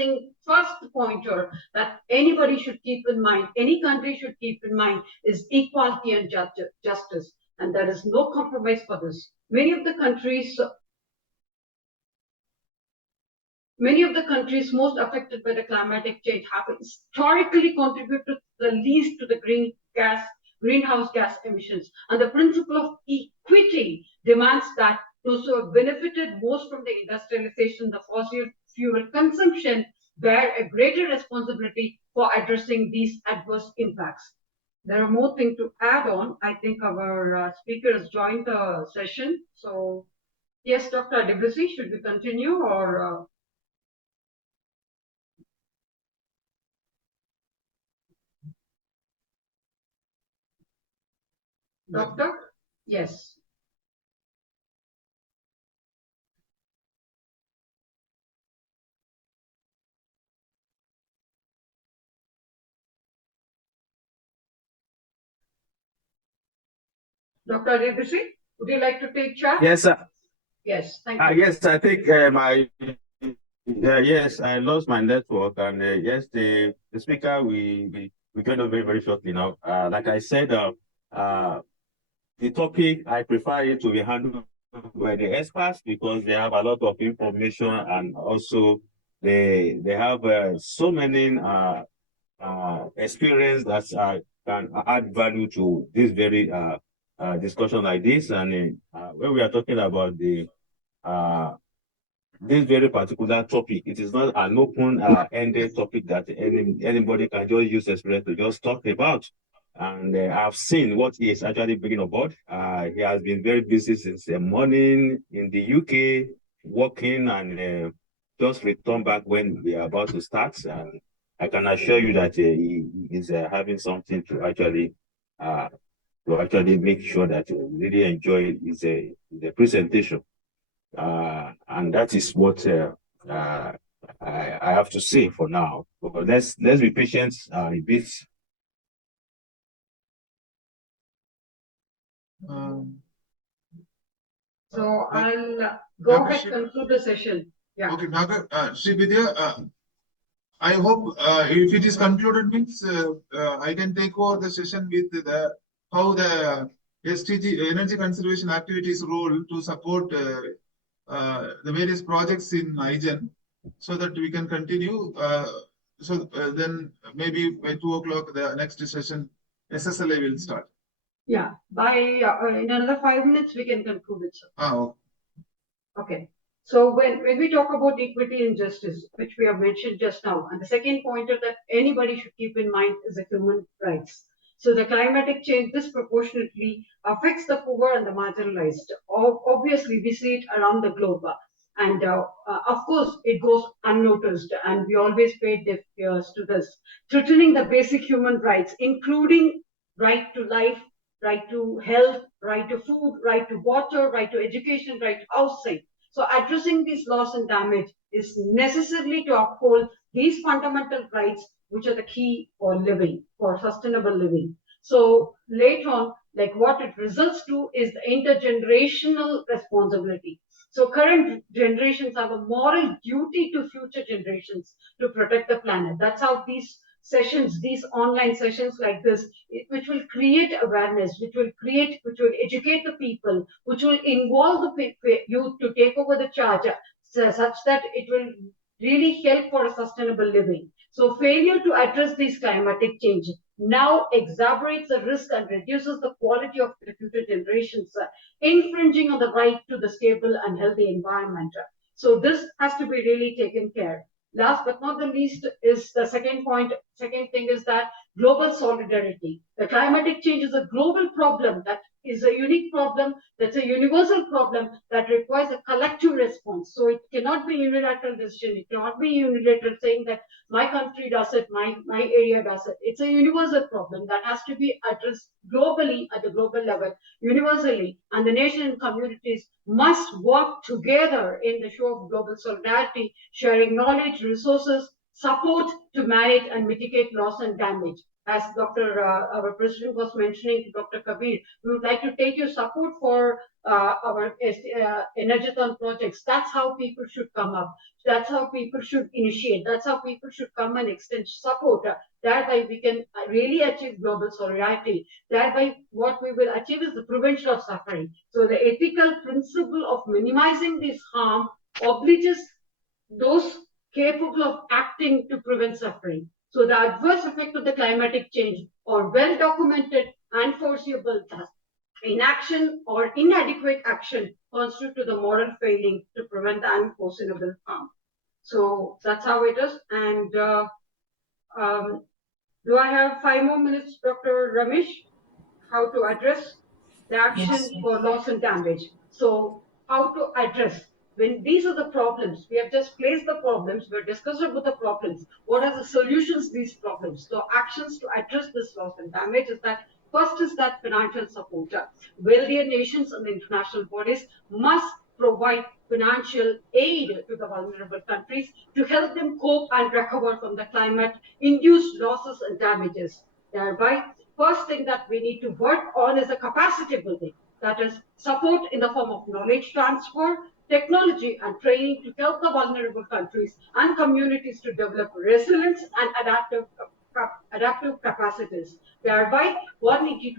pointer that anybody should keep in mind, any country should keep in mind, is equality and justice. And there is no compromise for this. Many of the countries most affected by the climatic change have historically contributed the least to the greenhouse gas emissions. And the principle of equity demands that those who have benefited most from the industrialization, the fossil fuel consumption, bear a greater responsibility for addressing these adverse impacts. There are more things to add on. I think our speaker has joined the session. So, yes, Dr. Adebisi, should we continue or? Doctor? Yes. Dr. Adebisi, would you like to take charge? Yes, sir. Yes, thank you. Yes, I think yes, I lost my network, and yes, the speaker we got over very shortly now. Like I said, the topic I prefer it to be handled by the experts because they have a lot of information, and also they have so many experience that can add value to this very discussion like this. And when we are talking about the this very particular topic, it is not an open-ended topic that anybody can just use experience to just talk about. And I've seen what he is actually bringing aboard. He has been very busy since the morning in the UK, working, and just returned back when we are about to start. And I can assure you that he is having something to actually make sure that you really enjoy his presentation. And that is what I have to say for now. But let's be patient a bit. So I'll go ahead and conclude the session. Yeah. Okay, Dr. Srividhya, I hope if it is concluded means I can take over the session with how the SDG energy conservation activities role to support the various projects in IGEN, so that we can continue. Then maybe by 2 o'clock the next session SSLA will start. Yeah, by in another 5 minutes we can conclude it, sir. Okay. Okay. So when we talk about equity and justice, which we have mentioned just now, and the second pointer that anybody should keep in mind is the human rights. So the climatic change disproportionately affects the poor and the marginalized. Obviously, we see it around the globe. And of course, it goes unnoticed, and we always pay deaf ears to this, threatening the basic human rights, including right to life, right to health, right to food, right to water, right to education, right to housing. So addressing these loss and damage is necessarily to uphold these fundamental rights, which are the key for living, for sustainable living. So later on, like what it results to is the intergenerational responsibility. So current generations have a moral duty to future generations to protect the planet. That's how these sessions, these online sessions like this, which will create awareness, which will educate the people, which will involve the youth to take over the charge, such that it will really help for a sustainable living. So failure to address these climatic change now exacerbates the risk and reduces the quality of the future generations, infringing on the right to the stable and healthy environment. So this has to be really taken care. Last but not the least is the second point. Second thing is that global solidarity. The climatic change is a global problem that is a unique problem, that's a universal problem that requires a collective response. So it cannot be unilateral decision. It cannot be unilateral saying that my country does it, my area does it. It's a universal problem that has to be addressed globally at the global level, universally, and the nation and communities must work together in the show of global solidarity, sharing knowledge, resources, support to manage and mitigate loss and damage. As our president was mentioning to Dr. Kabir, we would like to take your support for our ENERGETHON projects. That's how people should come up. That's how people should initiate. That's how people should come and extend support. Thereby, we can really achieve global solidarity. Thereby, what we will achieve is the prevention of suffering. So the ethical principle of minimizing this harm obliges those capable of acting to prevent suffering. So the adverse effects of the climatic change are well documented and foreseeable. Inaction or inadequate action constitute the moral failing to prevent the unforeseeable harm. So that's how it is. And do I have 5 more minutes, Dr. Ramesh? How to address the action for loss and damage. So how to address when these are the problems, we have just placed the problems, we're discussing about the problems. What are the solutions to these problems? So actions to address this loss and damage is that First is that financial support. Wealthier nations and international bodies must provide financial aid to the vulnerable countries to help them cope and recover from the climate-induced losses and damages. Thereby, first thing that we need to work on is a capacity building, that is support in the form of knowledge transfer, technology and training to help the vulnerable countries and communities to develop resilience and adaptive capacities. Thereby, what we need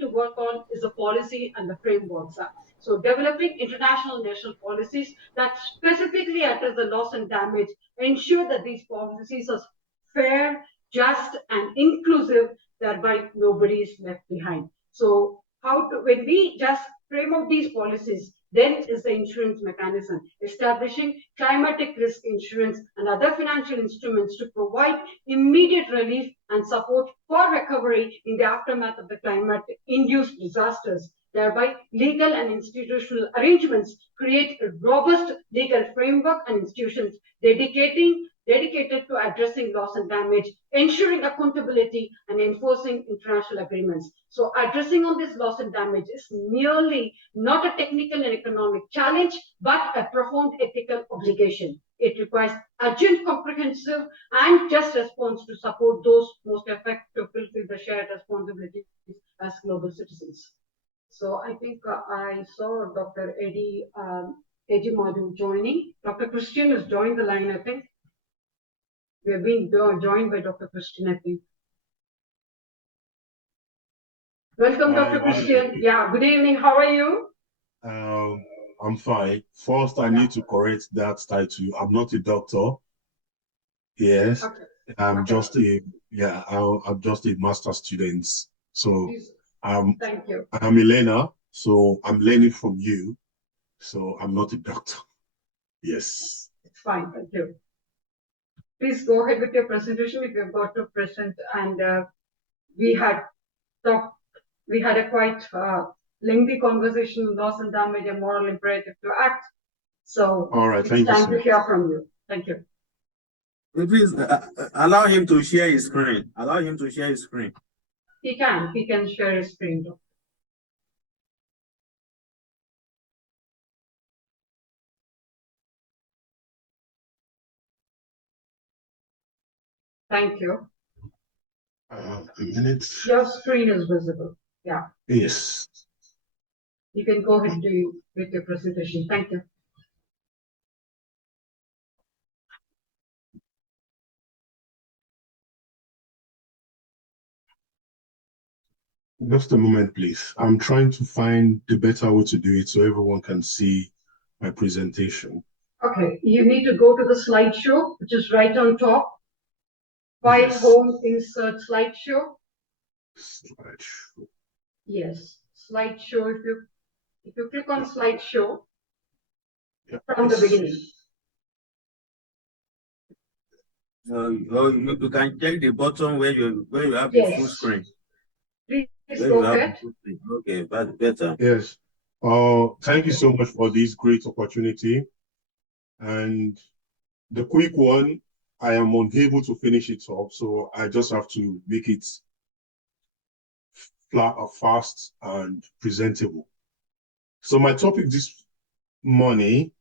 to work on is the policy and the frameworks. So developing international national policies that specifically address the loss and damage, ensure that these policies are fair, just, and inclusive, thereby nobody is left behind. So when we just frame out these policies, then is the insurance mechanism, establishing climatic risk insurance and other financial instruments to provide immediate relief and support for recovery in the aftermath of the climate-induced disasters. Thereby, legal and institutional arrangements create a robust legal framework and institutions dedicated to addressing loss and damage, ensuring accountability, and enforcing international agreements. So addressing on this loss and damage is merely not a technical and economic challenge, but a profound ethical obligation. It requires urgent, comprehensive, and just response to support those most affected to fulfill the shared responsibilities as global citizens. So I think I saw Dr. Eddie Madu joining. Dr. Christian has joined the line, I think. We are being joined by Dr. Christian, I think. Welcome, Dr. Christian. Yeah, good evening. How are you? I'm fine. First, I need to correct that title. I'm not a doctor. Yes, okay. I'm just a master student. So thank you. I'm a learner. So I'm learning from you. So I'm not a doctor. Yes. It's fine. Thank you. Please go ahead with your presentation if you've got to present. And we had a quite lengthy conversation on loss and damage and moral imperative to act. So all right, it's time to hear from you. Thank you. Please allow him to share his screen. Allow him to share his screen. He can share his screen. Thank you. A minute. Your screen is visible. Yeah. Yes. You can go ahead with your presentation. Thank you. Just a moment, please. I'm trying to find the better way to do it so everyone can see my presentation. Okay, you need to go to the slideshow, which is right on top. File, yes. Home, insert slideshow. Slideshow. Yes, slideshow. If you click on slideshow from the beginning. You can check the button where you have the full screen. Please go ahead. Okay, that's better. Yes. Thank you so much for this great opportunity. And the quick one, I am unable to finish it up, so I just have to make it fast and presentable. So my topic this morning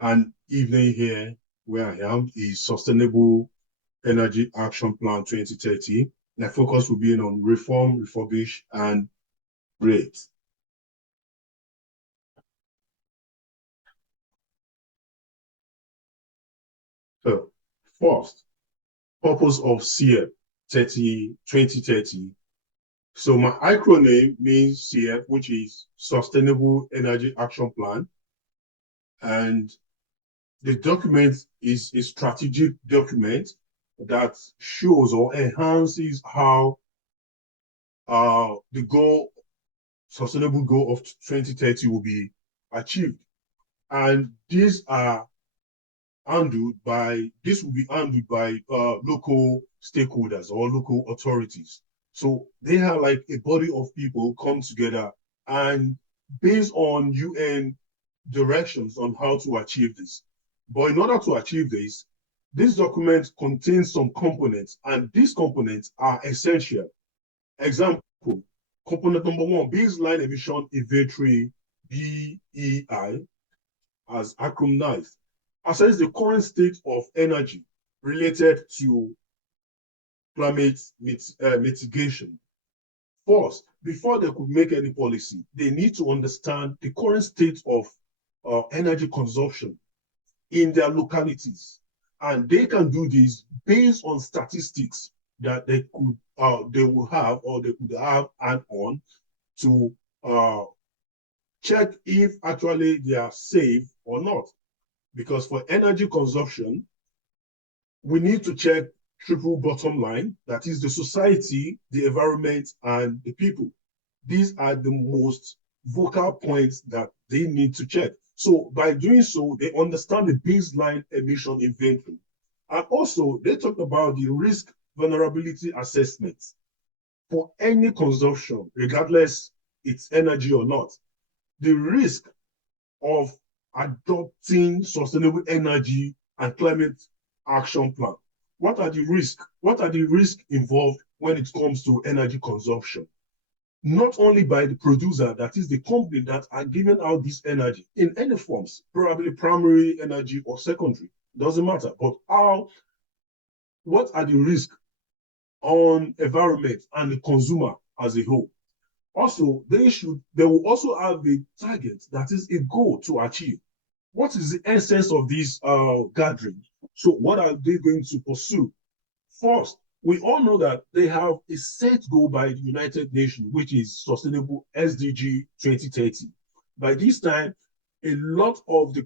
and evening here where I am is Sustainable Energy Action Plan 2030. My focus will be on reform, refurbish, and rate. So, first, purpose of CF 2030. So my acronym means CF, which is Sustainable Energy Action Plan. And the document is a strategic document that shows or enhances how the sustainable goal of 2030 will be achieved. And these will be handled by local stakeholders or local authorities. So they have like a body of people come together and based on UN directions on how to achieve this. But in order to achieve this document contains some components, and these components are essential. Example, Cool. Component number one, baseline emission inventory, BEI, as acronym, assess the current state of energy related to climate mitigation. First, before they could make any policy, they need to understand the current state of energy consumption in their localities. And they can do this based on statistics that they could they will have or they could have and on to check if actually they are safe or not. Because for energy consumption, we need to check triple bottom line, that is the society, the environment, and the people. These are the most vocal points that they need to check. So by doing so, they understand the baseline emission inventory. And also, they talk about the risk vulnerability assessment for any consumption, regardless it's energy or not. The risk of adopting sustainable energy and climate action plan. What are the risks? What are the risks involved when it comes to energy consumption? Not only by the producer, that is the company that are giving out this energy in any forms, probably primary energy or secondary, doesn't matter. But what are the risks on environment and the consumer as a whole? Also, they will also have a target, that is a goal to achieve. What is the essence of this gathering? So what are they going to pursue? First, we all know that they have a set goal by the United Nations, which is Sustainable SDG 2030. By this time, a lot of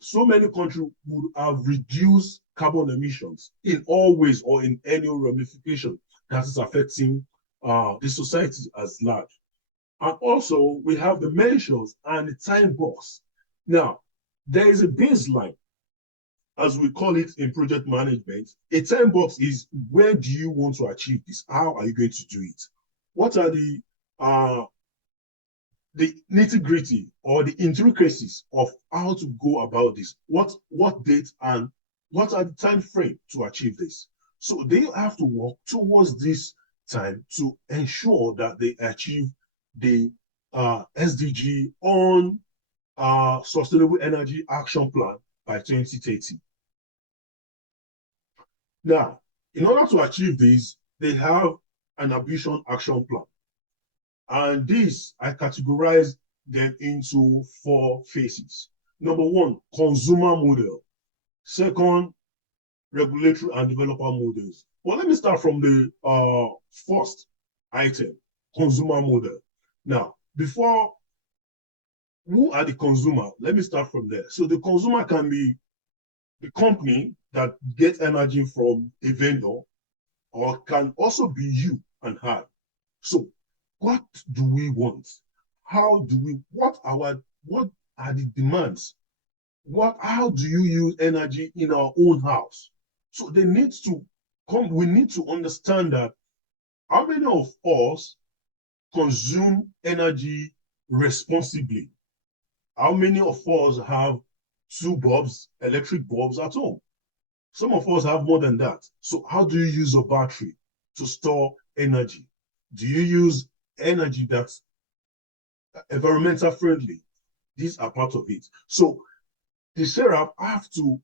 so many countries would have reduced carbon emissions in all ways or in any ramification that is affecting the society as large. And also, we have the measures and the time box. Now, there is a baseline, as we call it in project management. A time box is, where do you want to achieve this? How are you going to do it? What are the nitty-gritty or the intricacies of how to go about this? What date and what are the time frame to achieve this? So they have to work towards this time to ensure that they achieve the SDG on Sustainable Energy Action Plan by 2030. Now, in order to achieve this, they have an ambition action plan. And this, I categorize them into 4 phases. Number 1, consumer model. Second, regulatory and developer models. Well, let me start from the first item, consumer model. Now, before, who are the consumer? Let me start from there. So the consumer can be the company that gets energy from a vendor, or can also be you and I. So what do we want? How do we, what are the demands? How do you use energy in our own house? So they need to we need to understand that how many of us consume energy responsibly? How many of us have 2 bulbs, electric bulbs at home? Some of us have more than that. So how do you use your battery to store energy? Do you use energy that's environmental friendly? These are part of it. So the SERAP have to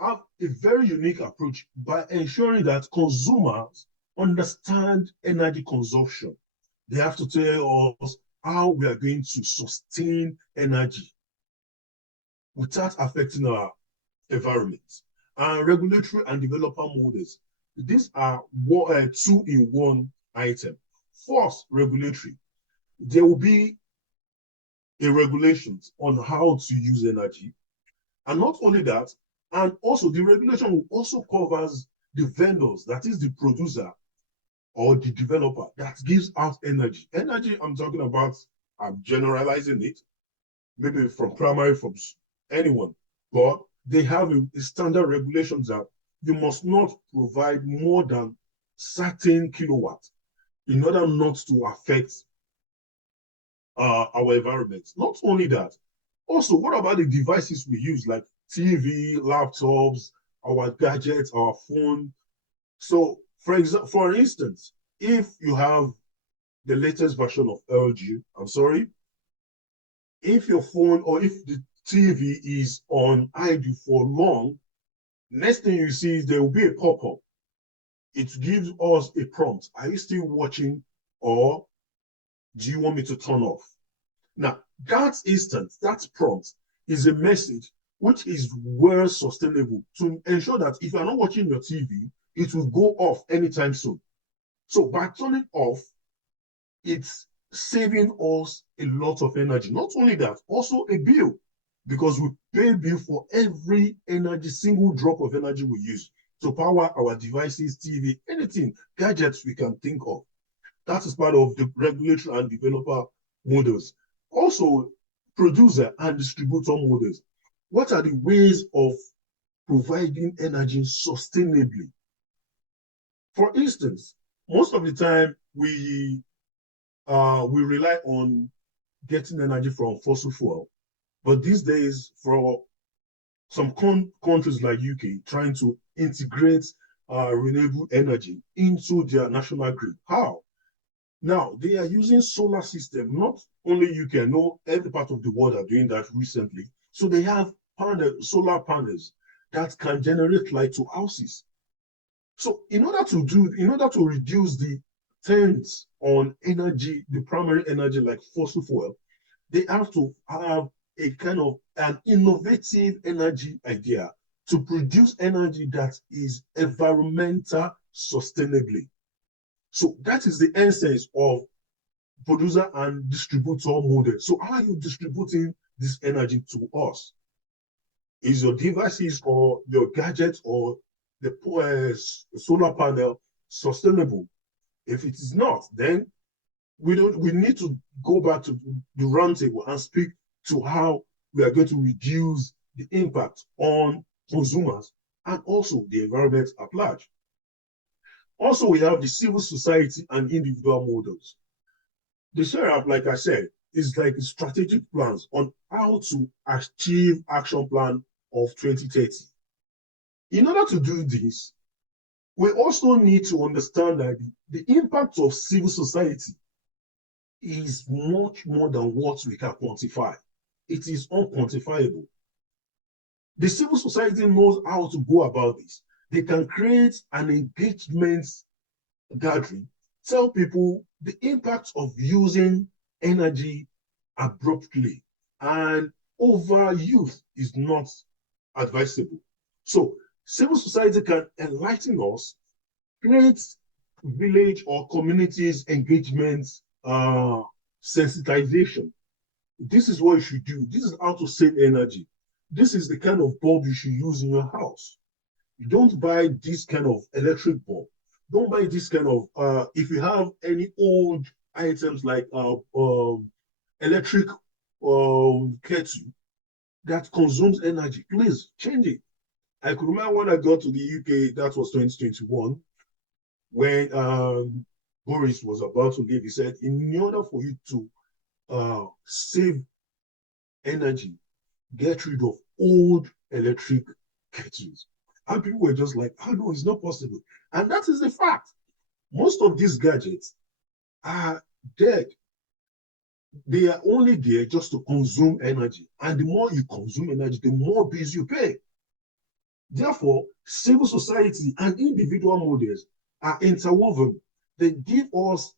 have a very unique approach by ensuring that consumers understand energy consumption. They have to tell us how we are going to sustain energy without affecting our environment. And regulatory and developer models. These are 2-in-1 item. First, regulatory. There will be a regulations on how to use energy. And not only that, and also the regulation will also covers the vendors, that is the producer or the developer that gives out energy. Energy, I'm talking about, I'm generalizing it, maybe from primary, from anyone, but they have a standard regulations that you must not provide more than certain kilowatts in order not to affect our environment. Not only that, also, what about the devices we use, like TV, laptops, our gadgets, our phone? So For instance, if you have the latest version of LG, I'm sorry, if your phone or if the TV is on idle for long, next thing you see is there will be a pop-up. It gives us a prompt. Are you still watching, or do you want me to turn off? Now, that instant, that prompt is a message which is well sustainable to ensure that if you're not watching your TV, it will go off anytime soon. So by turning off, it's saving us a lot of energy. Not only that, also a bill, because we pay a bill for every energy, single drop of energy we use to power our devices, TV, anything, gadgets we can think of. That is part of the regulatory and developer models. Also, producer and distributor models. What are the ways of providing energy sustainably? For instance, most of the time we rely on getting energy from fossil fuel, but these days, for some countries like UK, trying to integrate renewable energy into their national grid. How? Now, they are using solar system. Not only UK, I know every part of the world are doing that recently. So they have solar panels that can generate light to houses. So in order to reduce the dependence on energy, the primary energy like fossil fuel, they have to have a kind of an innovative energy idea to produce energy that is environmental sustainably. So that is the essence of producer and distributor model. So how are you distributing this energy to us? Is your devices or your gadget or the solar panel sustainable? If it is not, then we need to go back to the roundtable and speak to how we are going to reduce the impact on consumers and also the environment at large. Also, we have the civil society and individual models. The SHERAP, like I said, is like strategic plans on how to achieve action plan of 2030. In order to do this, we also need to understand that the impact of civil society is much more than what we can quantify. It is unquantifiable. The civil society knows how to go about this. They can create an engagement gathering, tell people the impact of using energy abruptly, and overuse is not advisable. So civil society can enlighten us, create village or communities engagement sensitization. This is what you should do. This is how to save energy. This is the kind of bulb you should use in your house. You don't buy this kind of electric bulb. Don't buy this kind of, if you have any old items like electric kettle that consumes energy, please change it. I could remember when I got to the UK, that was 2021, when Boris was about to leave, he said, in order for you to save energy, get rid of old electric kettles. And people were just like, oh no, it's not possible. And that is the fact. Most of these gadgets are dead. They are only there just to consume energy. And the more you consume energy, the more bills you pay. Therefore, civil society and individual models are interwoven. They give us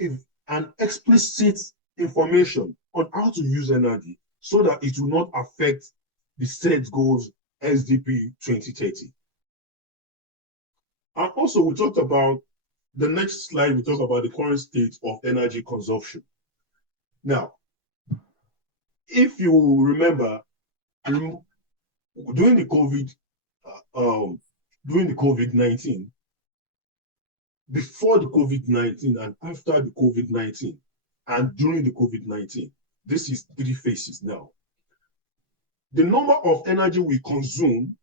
an explicit information on how to use energy so that it will not affect the set goals SDP 2030. And also, we talked about the next slide, we talk about the current state of energy consumption. Now, if you remember, during the COVID-19, before the COVID-19 and after the COVID-19, and during the COVID-19, this is 3 phases now. The number of energy we consume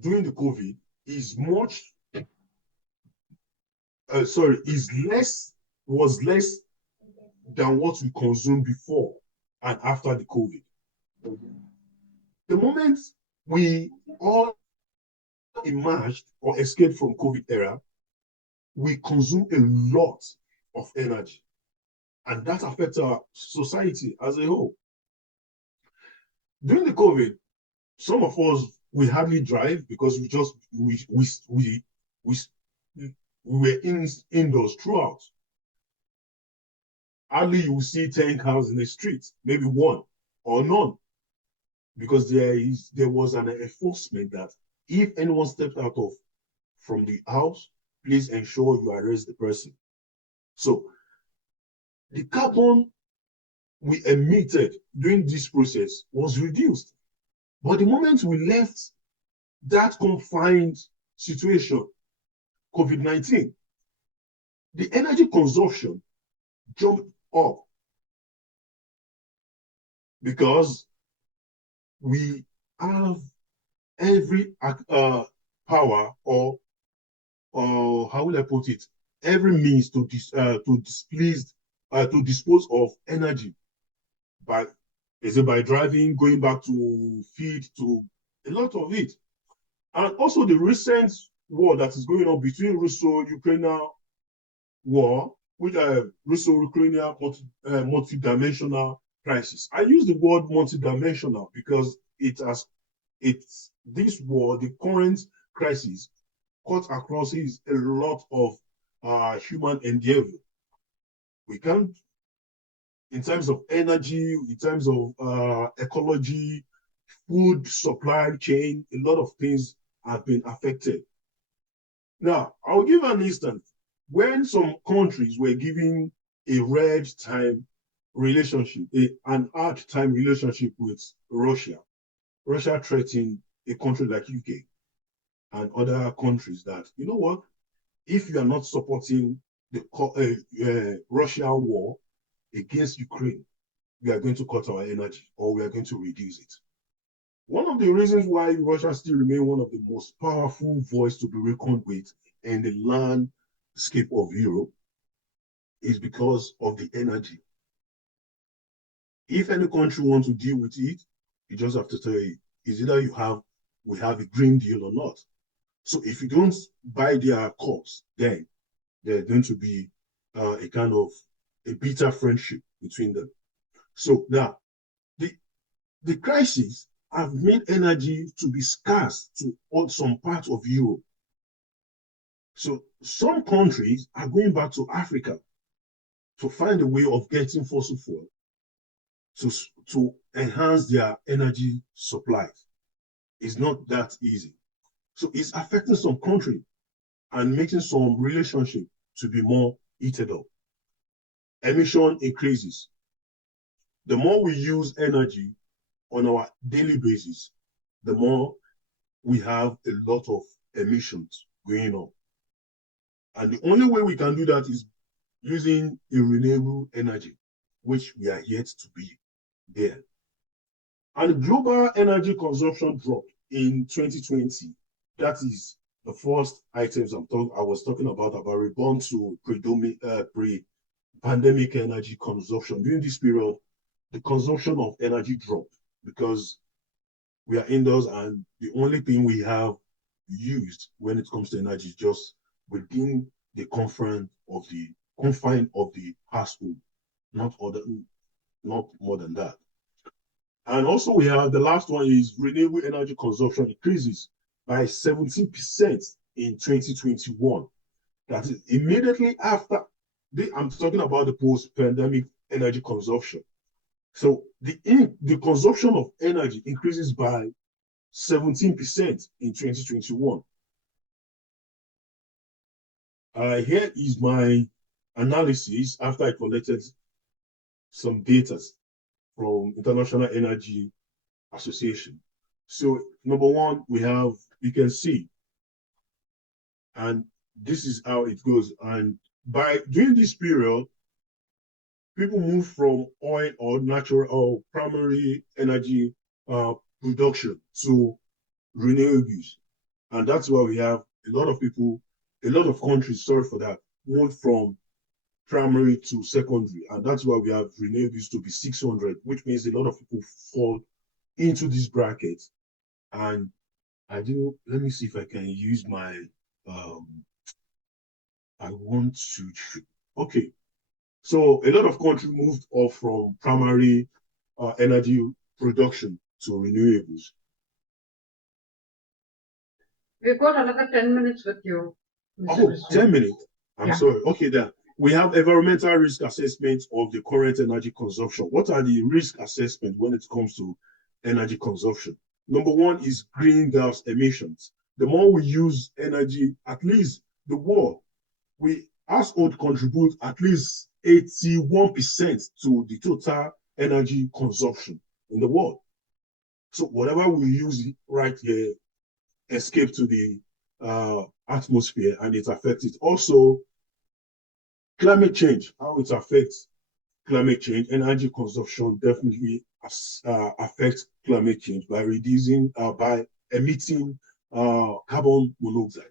during the COVID is was less than what we consumed before and after the COVID. The moment we all emerged or escaped from COVID era, we consume a lot of energy, and that affects our society as a whole. During the COVID, some of us, we hardly drive because we were indoors throughout. Hardly you will see 10 cars in the street, maybe one or none, because there was an enforcement that if anyone stepped out from the house, please ensure you arrest the person. So the carbon we emitted during this process was reduced. But the moment we left that confined situation, COVID-19, the energy consumption jumped up because we have every power or how will I put it, every means to dispose of energy by driving, going back to feed, to a lot of it. And also the recent war that is going on between Russo-Ukrainian war, which Russo-Ukrainian multidimensional crisis. I use the word multidimensional because this war, the current crisis, cut across a lot of human endeavor. We can't, in terms of energy, in terms of ecology, food supply chain, a lot of things have been affected. Now, I'll give an instance. When some countries were giving a red time relationship, an hard time relationship with Russia, Russia threatened a country like UK and other countries that, you know what, if you are not supporting the Russian war against Ukraine, we are going to cut our energy or we are going to reduce it. One of the reasons why Russia still remains one of the most powerful voices to be reckoned with in the landscape of Europe is because of the energy. If any country wants to deal with it, you just have to tell it, is either we have a Green Deal or not. So if you don't buy their cause, then there's going to be a kind of a bitter friendship between them. So now, the crisis have made energy to be scarce to some parts of Europe. So some countries are going back to Africa to find a way of getting fossil fuel to enhance their energy supplies. It's not that easy. So it's affecting some country and making some relationship to be more heated up. Emission increases. The more we use energy on our daily basis, the more we have a lot of emissions going on. And the only way we can do that is using a renewable energy, which we are yet to be there. And global energy consumption dropped in 2020. That is the first items I was talking about rebound to pre-pandemic energy consumption. During this period, the consumption of energy dropped because we are indoors and the only thing we have used when it comes to energy is just within the confine of the household, not more than that. And also we have the last one is renewable energy consumption increases by 17% in 2021. That is immediately after I'm talking about the post-pandemic energy consumption. So the consumption of energy increases by 17% in 2021. Here is my analysis after I collected some data from International Energy Association. So number one, you can see, and this is how it goes. And during this period, people move from oil or natural or primary energy production to renewables. And that's why we have a lot of countries, sorry for that, moved from primary to secondary. And that's why we have renewables to be 600, which means a lot of people fall into this bracket and let me see if I can use my, I want to, okay. So a lot of countries moved off from primary energy production to renewables. We've got another 10 minutes with you, Mr. Oh, Christian. 10 minutes. I'm Yeah. sorry. Okay, then. We have environmental risk assessment of the current energy consumption. What are the risk assessment when it comes to energy consumption? Number one is greenhouse emissions. The more we use energy, at least the world, we household contribute at least 81% to the total energy consumption in the world. So whatever we use right here escape to the atmosphere and it affects it. Also, climate change, how it affects climate change, energy consumption definitely affects climate change by reducing, by emitting carbon monoxide.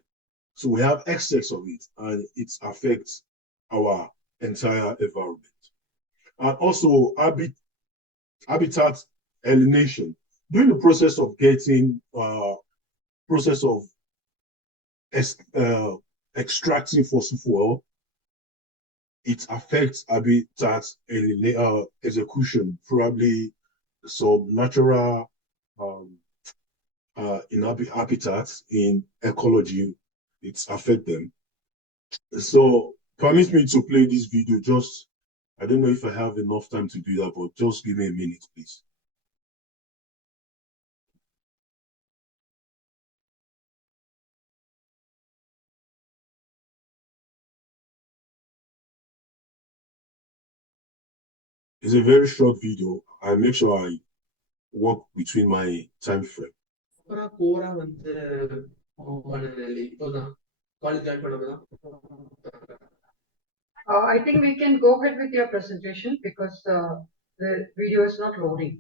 So we have excess of it and it affects our entire environment. And also habitat alienation. During the process of getting, process of extracting fossil fuel, it affects habitat execution, probably some natural habitats in ecology, it's affect them. So permit me to play this video. Just, I don't know if I have enough time to do that, but just give me a minute, please. It's a very short video. I make sure I work between my time frame. I think we can go ahead with your presentation because the video is not loading.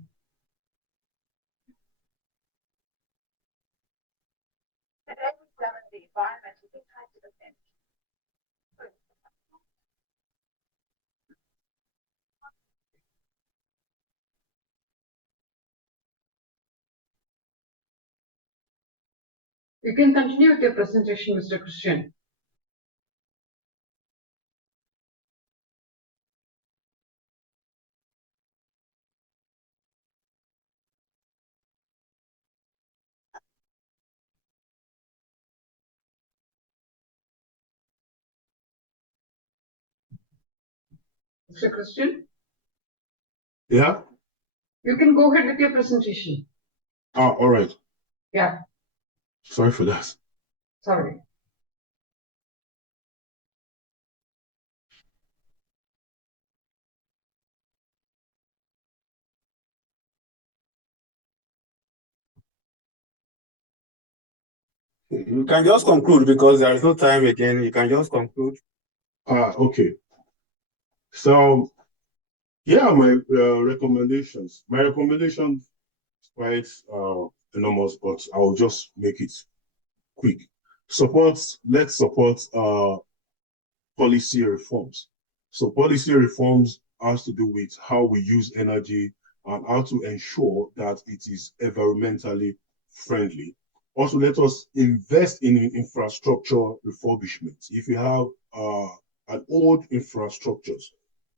You can continue with your presentation, Mr. Christian. Mr. Christian? Yeah? You can go ahead with your presentation. Ah, all right. Yeah. Sorry for that. Sorry. You can just conclude because there is no time again. You can just conclude. Okay. So, yeah, my recommendations. My recommendation is quite enormous, but I'll just make it quick. Let's support policy reforms. So policy reforms has to do with how we use energy and how to ensure that it is environmentally friendly. Also, let us invest in infrastructure refurbishment. If you have an old infrastructures,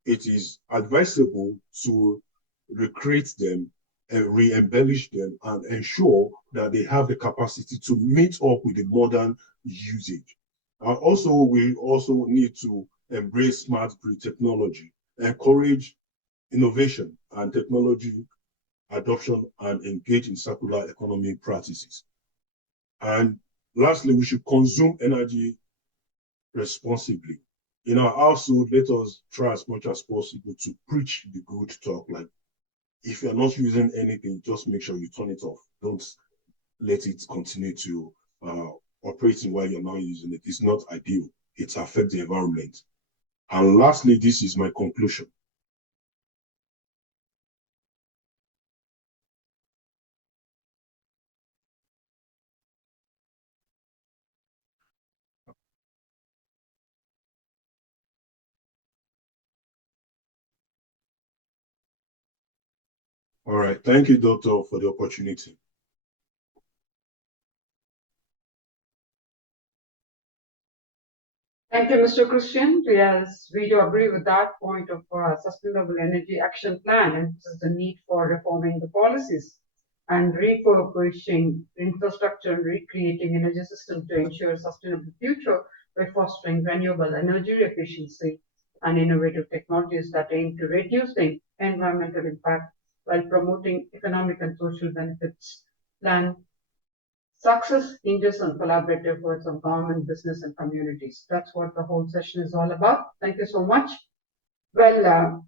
it is advisable to recreate them and re-embellish them and ensure that they have the capacity to meet up with the modern usage. And also, we also need to embrace smart grid technology, encourage innovation and technology adoption, and engage in circular economy practices. And lastly, we should consume energy responsibly. In our household, let us try as much as possible to preach the good talk. Like, if you're not using anything, just make sure you turn it off. Don't let it continue to operating while you're not using it. It's not ideal. It affects the environment. And lastly, this is my conclusion. All right. Thank you, Doctor, for the opportunity. Thank you, Mr. Christian. Yes, we do agree with that point of Sustainable Energy Action Plan and the need for reforming the policies and refurbishing infrastructure and recreating energy system to ensure a sustainable future by fostering renewable energy efficiency and innovative technologies that aim to reduce the environmental impact while promoting economic and social benefits. Plan success hinges on collaborative efforts of government, business, and communities. That's what the whole session is all about. Thank you so much. Well,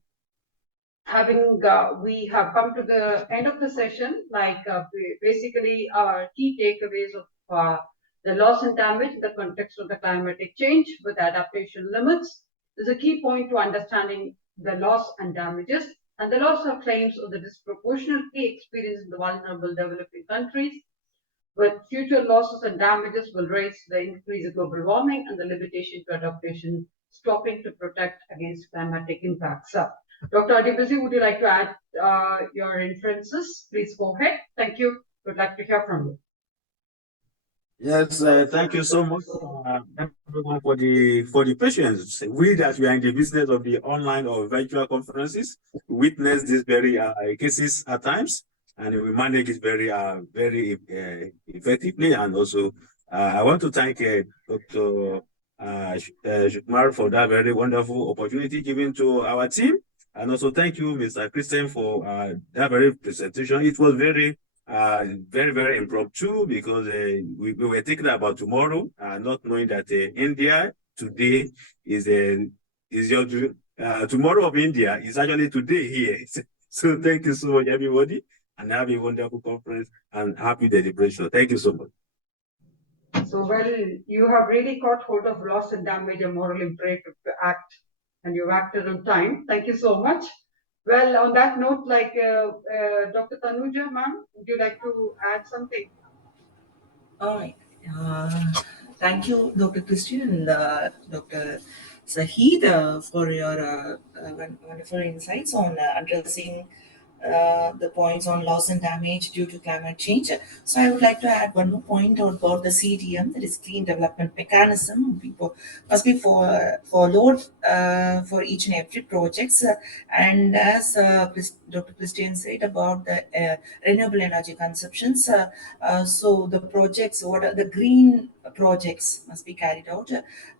we have come to the end of the session, basically our key takeaways of the loss and damage in the context of the climatic change with adaptation limits is a key point to understanding the loss and damages and the loss of claims of the disproportionately experienced in the vulnerable developing countries. But future losses and damages will raise the increased global warming and the limitation to adaptation, stopping to protect against climatic impacts. Dr. Adibisi, would you like to add your inferences? Please go ahead. Thank you. Would like to hear from you. Yes, thank you so much, everyone, for the patience. We that we are in the business of the online or virtual conferences witness these very cases at times, and we manage it very effectively. And also, I want to thank Dr. Sukumar for that very wonderful opportunity given to our team, and also thank you, Mr. Christian, for that very presentation. It was very impromptu because we were thinking about tomorrow, not knowing that India today is your tomorrow of India is actually today here. So thank you so much, everybody, and have a wonderful conference and happy celebration. Thank you so much. So, well, you have really caught hold of loss and damage and moral imperative to act, and you've acted on time. Thank you so much. Well, on that note, Dr. Tanuja, ma'am, would you like to add something? All right. Thank you, Dr. Christian and Dr. Zahid, for your wonderful insights on addressing the points on loss and damage due to climate change. So I would like to add one more point about the CDM, that is Clean Development Mechanism, must be followed for each and every projects. And as Dr. Christian said about the renewable energy consumptions, so the projects, what are the green projects must be carried out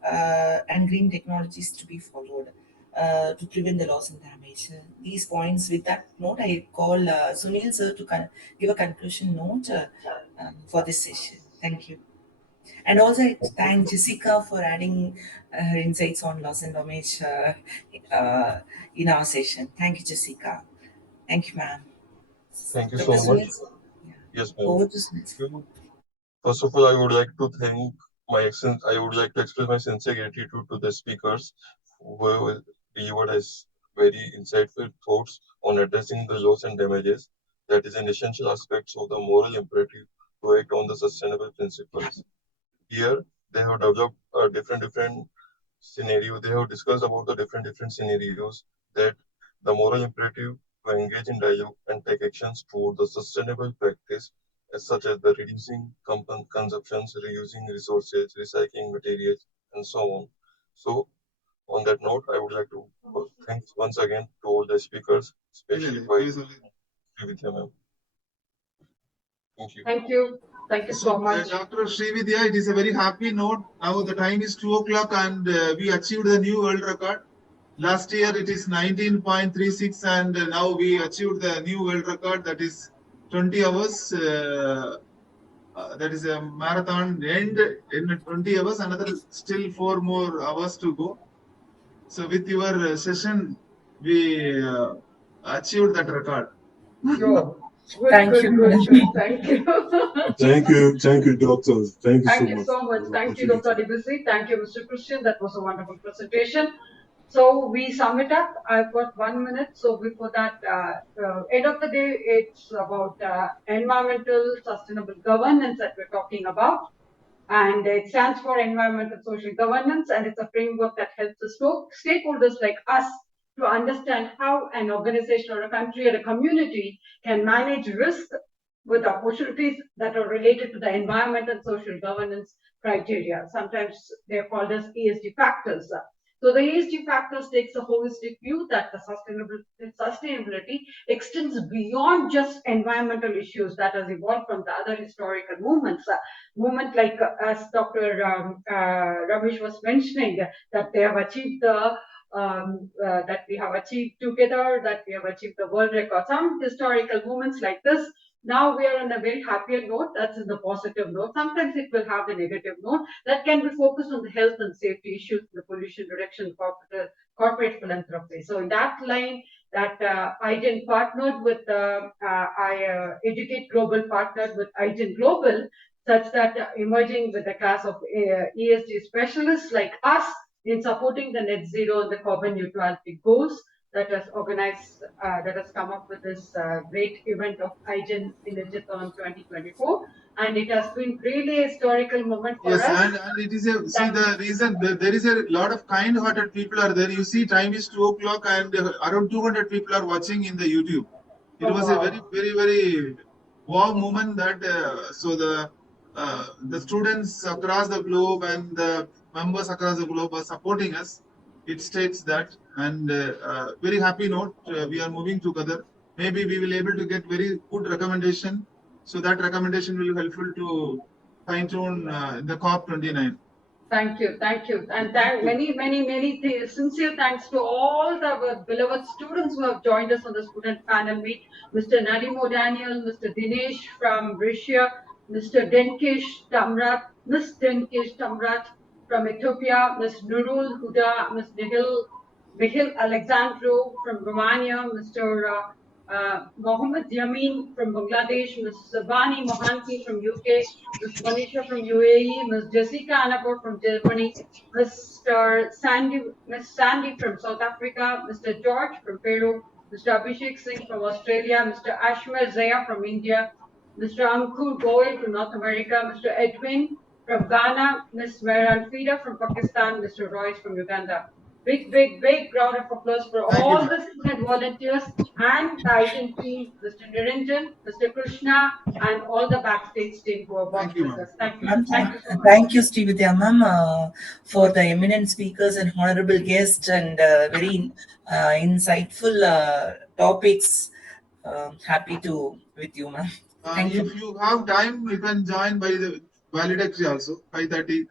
and green technologies to be followed. To prevent the loss and damage. These points, with that note, I call Sunil sir to give a conclusion note for this session. Thank you. And also I thank Jessica for adding her insights on loss and damage in our session. Thank you, Jessica. Thank you, ma'am. Thank you Dr. so much. Sunil, Yes, ma'am. over to Sunil. First of all, I would like to express my sincere gratitude to the speakers who delivered us very insightful thoughts on addressing the loss and damages. That is an essential aspect of the moral imperative to act on the sustainable principles. Here, they have developed a different scenario. They have discussed about the different scenarios that the moral imperative to engage in dialogue and take actions toward the sustainable practice, such as the reducing consumptions, reusing resources, recycling materials, and so on. So, on that note, I would like to thank once again to all the speakers, especially Srividhya ma'am. Thank you. Thank you. Thank you so much. Dr. Srividhya, it is a very happy note. Now the time is 2 o'clock and we achieved the new world record. Last year it is 19.36 and now we achieved the new world record, that is 20 hours. That is a marathon end in 20 hours, another still 4 more hours to go. So with your session, we achieved that record. Sure. Good, Thank good, you. good. Thank you. Thank you, doctors. Thank you so much. Thank you, Dr. Adibisi. Thank you, Mr. Christian. That was a wonderful presentation. So we sum it up. I've got 1 minute. So before that, end of the day, it's about environmental sustainable governance that we're talking about. And it stands for environmental social governance, and it's a framework that helps the stakeholders like us to understand how an organization or a country or a community can manage risk with opportunities that are related to the environment and social governance criteria. Sometimes they're called as ESG factors. So the ESG factors takes a holistic view that the sustainability extends beyond just environmental issues that has evolved from the other historical movements. Movement like as Dr. Ramesh was mentioning, that they have achieved the that we have achieved together, that we have achieved the world record. Some historical movements like this. Now we are on a very happier note, that's in the positive note. Sometimes it will have the negative note that can be focused on the health and safety issues, the pollution reduction, corporate philanthropy. So in that line, that IGEN partnered with Educate Global partnered with IGEN Global, such that emerging with a class of ESG specialists like us in supporting the net zero and the carbon neutrality goals, that has organized, that has come up with this great event of IGEN ENERGATHON 2024. And it has been really a historical moment for us. And it is a, see the reason, there is a lot of kind-hearted people are there. You see, time is 2 o'clock and around 200 people are watching in the YouTube. It was a very wow moment that, so the students across the globe and the members across the globe are supporting us. It states that, and very happy note, we are moving together. Maybe we will able to get very good recommendation. So that recommendation will be helpful to fine tune the COP29. Thank you, and many sincere thanks to all the beloved students who have joined us on the student panel meet. Mr. Narimo Daniel, Mr. Dinesh from Russia, Mr. Denkesh Tamrat, Ms. Denkesh Tamrat from Ethiopia, Ms. Nurul Huda, Ms. Nihil Alexandru from Romania, Mr. Mohammed Yamin from Bangladesh, Ms. Sabani Mohanty from UK, Ms. Manisha from UAE, Ms. Jessica Anapur from Germany, Ms. Sandy from South Africa, Mr. George from Peru, Mr. Abhishek Singh from Australia, Mr. Ashmer Zaya from India, Mr. Ankur Goyal from North America, Mr. Edwin from Ghana, Ms. Meran Fida from Pakistan, Mr. Royce from Uganda. Big round of applause for all the student volunteers and the IGEN team, Mr. Niranjan, Mr. Krishna, and all the backstage team who have worked with us. Thank you. Thank you so much. Thank you, Srividhya ma'am, for the eminent speakers and honorable guests and very insightful topics. Happy to with you, ma'am. If you have time, you can join by the valedictory also, 5:30.